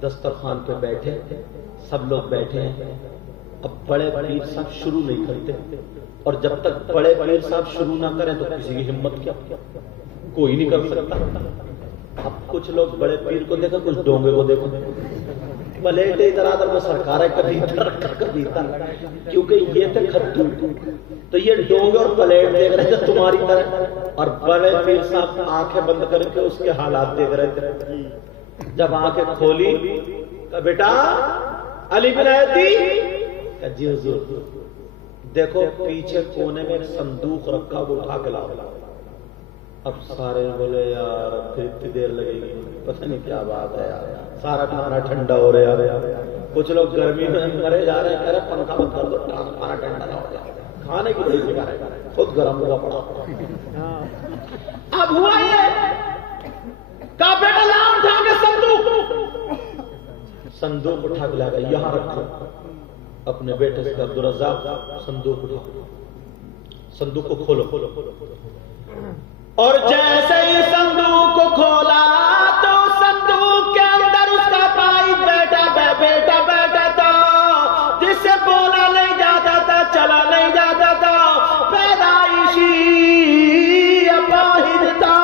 دسترخوان پہ بیٹھے, سب لوگ بیٹھے ہیں. اب بڑے پیر صاحب شروع نہیں کرتے, اور جب تک بڑے پیر صاحب شروع نہ کریں تو کسی کی ہمت کیا, کوئی نہیں کر سکتا. اب کچھ لوگ بڑے پیر کو دیکھا, کچھ ڈونگے کو دیکھو, پلیٹے ادھر ادھر میں سرکار ہے, کبھی ادھر کبھی ادھر, کیونکہ یہ تھے کھٹو. تو یہ ڈونگے اور پلیٹ دیکھ رہے تھے تمہاری طرح, اور بڑے پیر صاحب آنکھیں بند کر کے اس کے حالات دیکھ رہے تھے. جب آنکھیں کھولی, کہا بیٹا علی بن حیتی. جی حضور. دیکھو پیچھے کونے میں ایک صندوق رکھا, وہ اٹھا کے لاؤ. اب سارے بولے یار پھر اتنی دیر لگے گی, پتہ نہیں کیا بات ہے یار, سارا کھانا ٹھنڈا ہو رہا ہے. کچھ لوگ گرمی میں مرے جا رہے ہیں, کہہ رہے پنکھا بند کر دو کھانا ٹھنڈا نہ ہو جائے. کھانے کی بڑی فکر ہے, خود گرم ہوا پڑا. اب ہوا یہ کہا بیٹا لاؤ اٹھا کے صندوق اٹھا کے لا گیا. یہاں رکھو. اپنے بیٹے سے عبدالرزاق صندوق اٹھا, صندوق کو کھولو. اور جیسے ہی صندوق کو کھولا تو صندوق کے اندر اس کا بھائی بیٹا تھا, جس سے بولا نہیں جاتا تھا, چلا نہیں جاتا تھا, پیدائشی اپاہج تھا.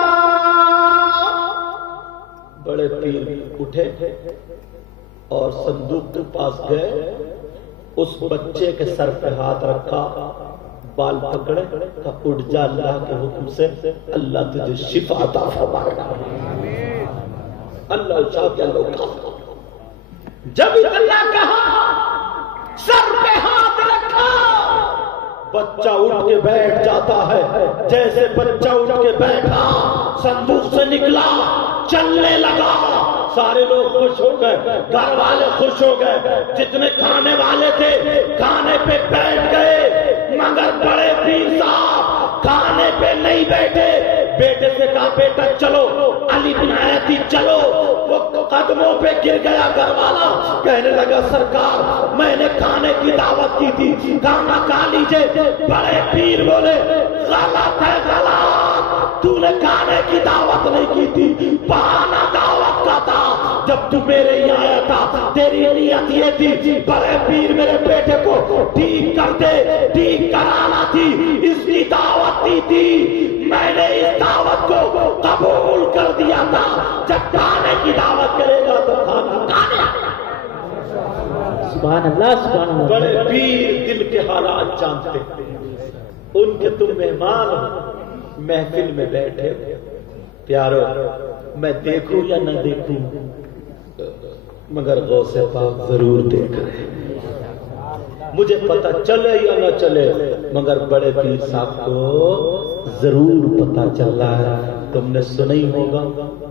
بڑے پیر اٹھے اور صندوق کے پاس گئے, اس بچے کے سر پہ ہاتھ رکھا, بال پکڑے, کہ اٹھ جا اللہ کے حکم سے, اللہ تجھے شفا عطا فرمائے گا. اللہ چاہ کے اللہ. جب اللہ کہا سر پہ ہاتھ رکھا, بچہ اٹھ کے بیٹھ جاتا ہے. جیسے بچہ اٹھ کے بیٹھا, صندوق سے نکلا, چلنے لگا. سارے لوگ خوش ہو گئے, گھر والے خوش ہو گئے, جتنے کھانے والے تھے کھانے پہ بیٹھ گئے. مگر بڑے پیر صاحب کھانے پہ نہیں بیٹھے. بیٹے سے کہا بیٹا چلو, علی بن حیتی چلو. وہ قدموں پہ گر گیا. گھر والا کہنے لگا سرکار میں نے کھانے کی دعوت کی تھی, کھانا کھا لیجئے. بڑے پیر بولے غلط ہے غلط, تو نے کھانے کی دعوت نہیں کی تھی, بہانہ دعوت کا تھا. جب تو میرے یہاں آیا تھا تیری نیت یہ تھی بڑے پیر میرے بیٹے کو ٹھیک کر دے, ٹھیک کرانا تھی, اس کی دعوت دی تھی. میں نے اس دعوت کو قبول کر دیا تھا. جب کھانے کی دعوت کرے گا تو کھانا کھانے. سبحان اللہ سبحان اللہ. بڑے پیر دل کے حالات جانتے, ان کے تم مہمان محفل میں بیٹھے. پیارو میں دیکھوں یا نہ دیکھوں, مگر غوث پاک ضرور دیکھ رہے. مجھے پتہ چلے یا نہ چلے, مگر بڑے پیر صاحب کو ضرور پتہ چل رہا ہے. تم نے سنا ہی ہوگا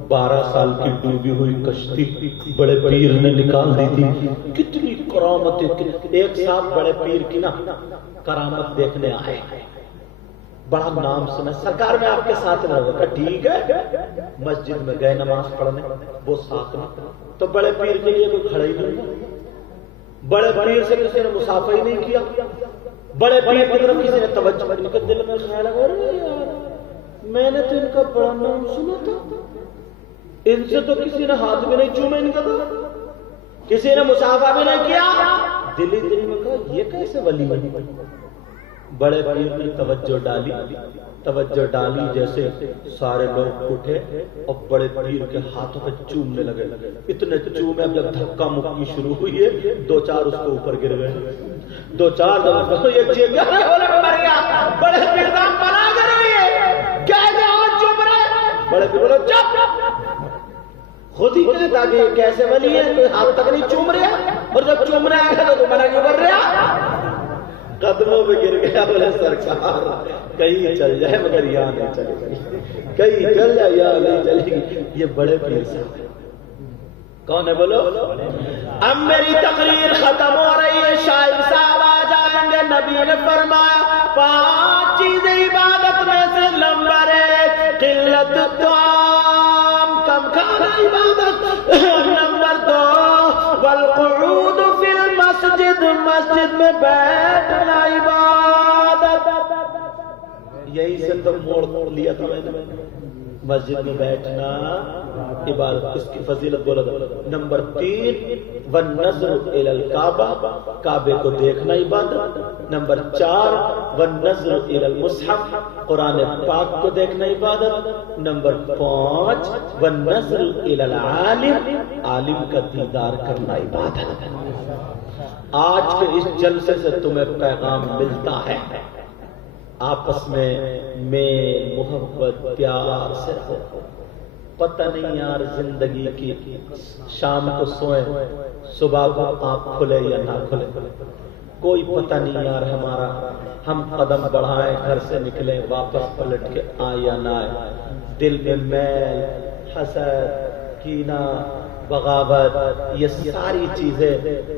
12 سال کی ڈوبی ہوئی کشتی بڑے پیر نے نکال دی تھی. کتنی کرامتیں. ایک صاحب بڑے پیر کی نا کرامت دیکھنے آئے, بڑا نام سنا, سرکار میں آپ کے ساتھ رہوں گا. ٹھیک ہے. مسجد میں گئے نماز پڑھنے, وہ ساتھ میں. تو بڑے پیر کے لیے کوئی کھڑا ہی نہیں. بڑے پیر سے کسی نے مسافہ ہی نہیں کیا. بڑے پیر کی طرف کسی نے توجہ نہیں کی. دل میں خیال ہے ارے یار میں نے تو ان کا بڑا نام سنا تھا, ان سے تو کسی نے ہاتھ بھی نہیں چوما ان کا, تھا کسی نے مسافہ بھی نہیں کیا. دل ہی دل میں کہا یہ کیسے ولی بنی. بڑے پیر نے توجہ ڈالی جیسے سارے لوگ اٹھے اور بڑے پیر کے ہاتھوں پہ چومنے لگے. اتنے چومے, اب جب دھکا مکی شروع ہوئی ہے 2-4 اس کو اوپر گر گئے. 2-4 دفعہ یہ چیخ بڑے پیر صاحب بنا کر چپ رہے. بڑے پیر بولے چپ. خود ہی کہتا کہ یہ کیسے ولی ہے، کوئی ہاتھ تک نہیں چوم رہا، اور جب چومنے آئے گا تو منع کیوں کر رہا؟ قدموں پہ گر گیا، بولے سرکار کہیں چل جائے مگر یہاں نہیں چلے گی، کہیں چل جائے یہاں نہیں چلے گی۔ یہ بڑے پیر صاحب ہیں، کون ہے بولو؟ اب میری تقریر ختم ہو رہی ہے، شاعر صاحب آ جائیں گے۔ نبی نے فرمایا 5 چیزیں عبادت میں سے نمبر 1 قلت الطعام، کم کھانا عبادت، نمبر 2 والقعود فی المسجد، مسجد میں بیٹھنا عبادت۔ یہی سے تو موڑ لیا تھا میں نے، مسجد میں بیٹھنا عبادت، اس کی فضیلت بولا تھا۔ نمبر 3 والنظر الی الکعبہ، کعبے کو دیکھنا عبادت۔ نمبر 4 والنظر الی المصحف، قرآن پاک کو دیکھنا عبادت۔ نمبر 5 والنظر الی العالم، عالم کا دیدار کرنا عبادت۔ آج کے اس جلسے سے تمہیں پیغام ملتا ہے، آپس میں میل محبت پیار سے رہو۔ پتہ نہیں یار زندگی کی، شام کو سوئیں صبح کو آنکھ کھلے یا نہ کھلے، کوئی پتہ نہیں یار ہمارا، ہم قدم بڑھائیں گھر سے نکلیں واپس پلٹ کے آئیں یا نہ آئیں، دل میں میل حسد کینہ بغاوت، یہ ساری چیزیں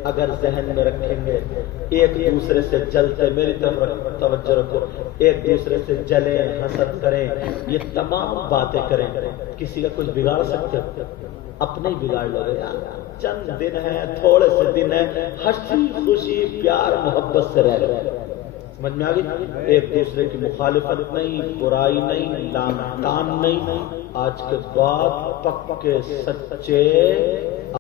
اگر ذہن میں رکھیں گے، ایک دوسرے سے جلتے، میری طرف توجہ رکھو، ایک دوسرے سے جلیں حسد کریں، یہ تمام باتیں کریں، کسی کا کچھ بگاڑ سکتے ہو؟ اپنے ہی بگاڑ لو گے یار، چند دن ہے، تھوڑے سے دن ہے، ہنسی خوشی پیار محبت سے رہ رہے، سمجھ میں آگئی؟ ایک دوسرے کی مخالفت نہیں، برائی نہیں، لعن طعن نہیں، آج کے بعد پکے سچے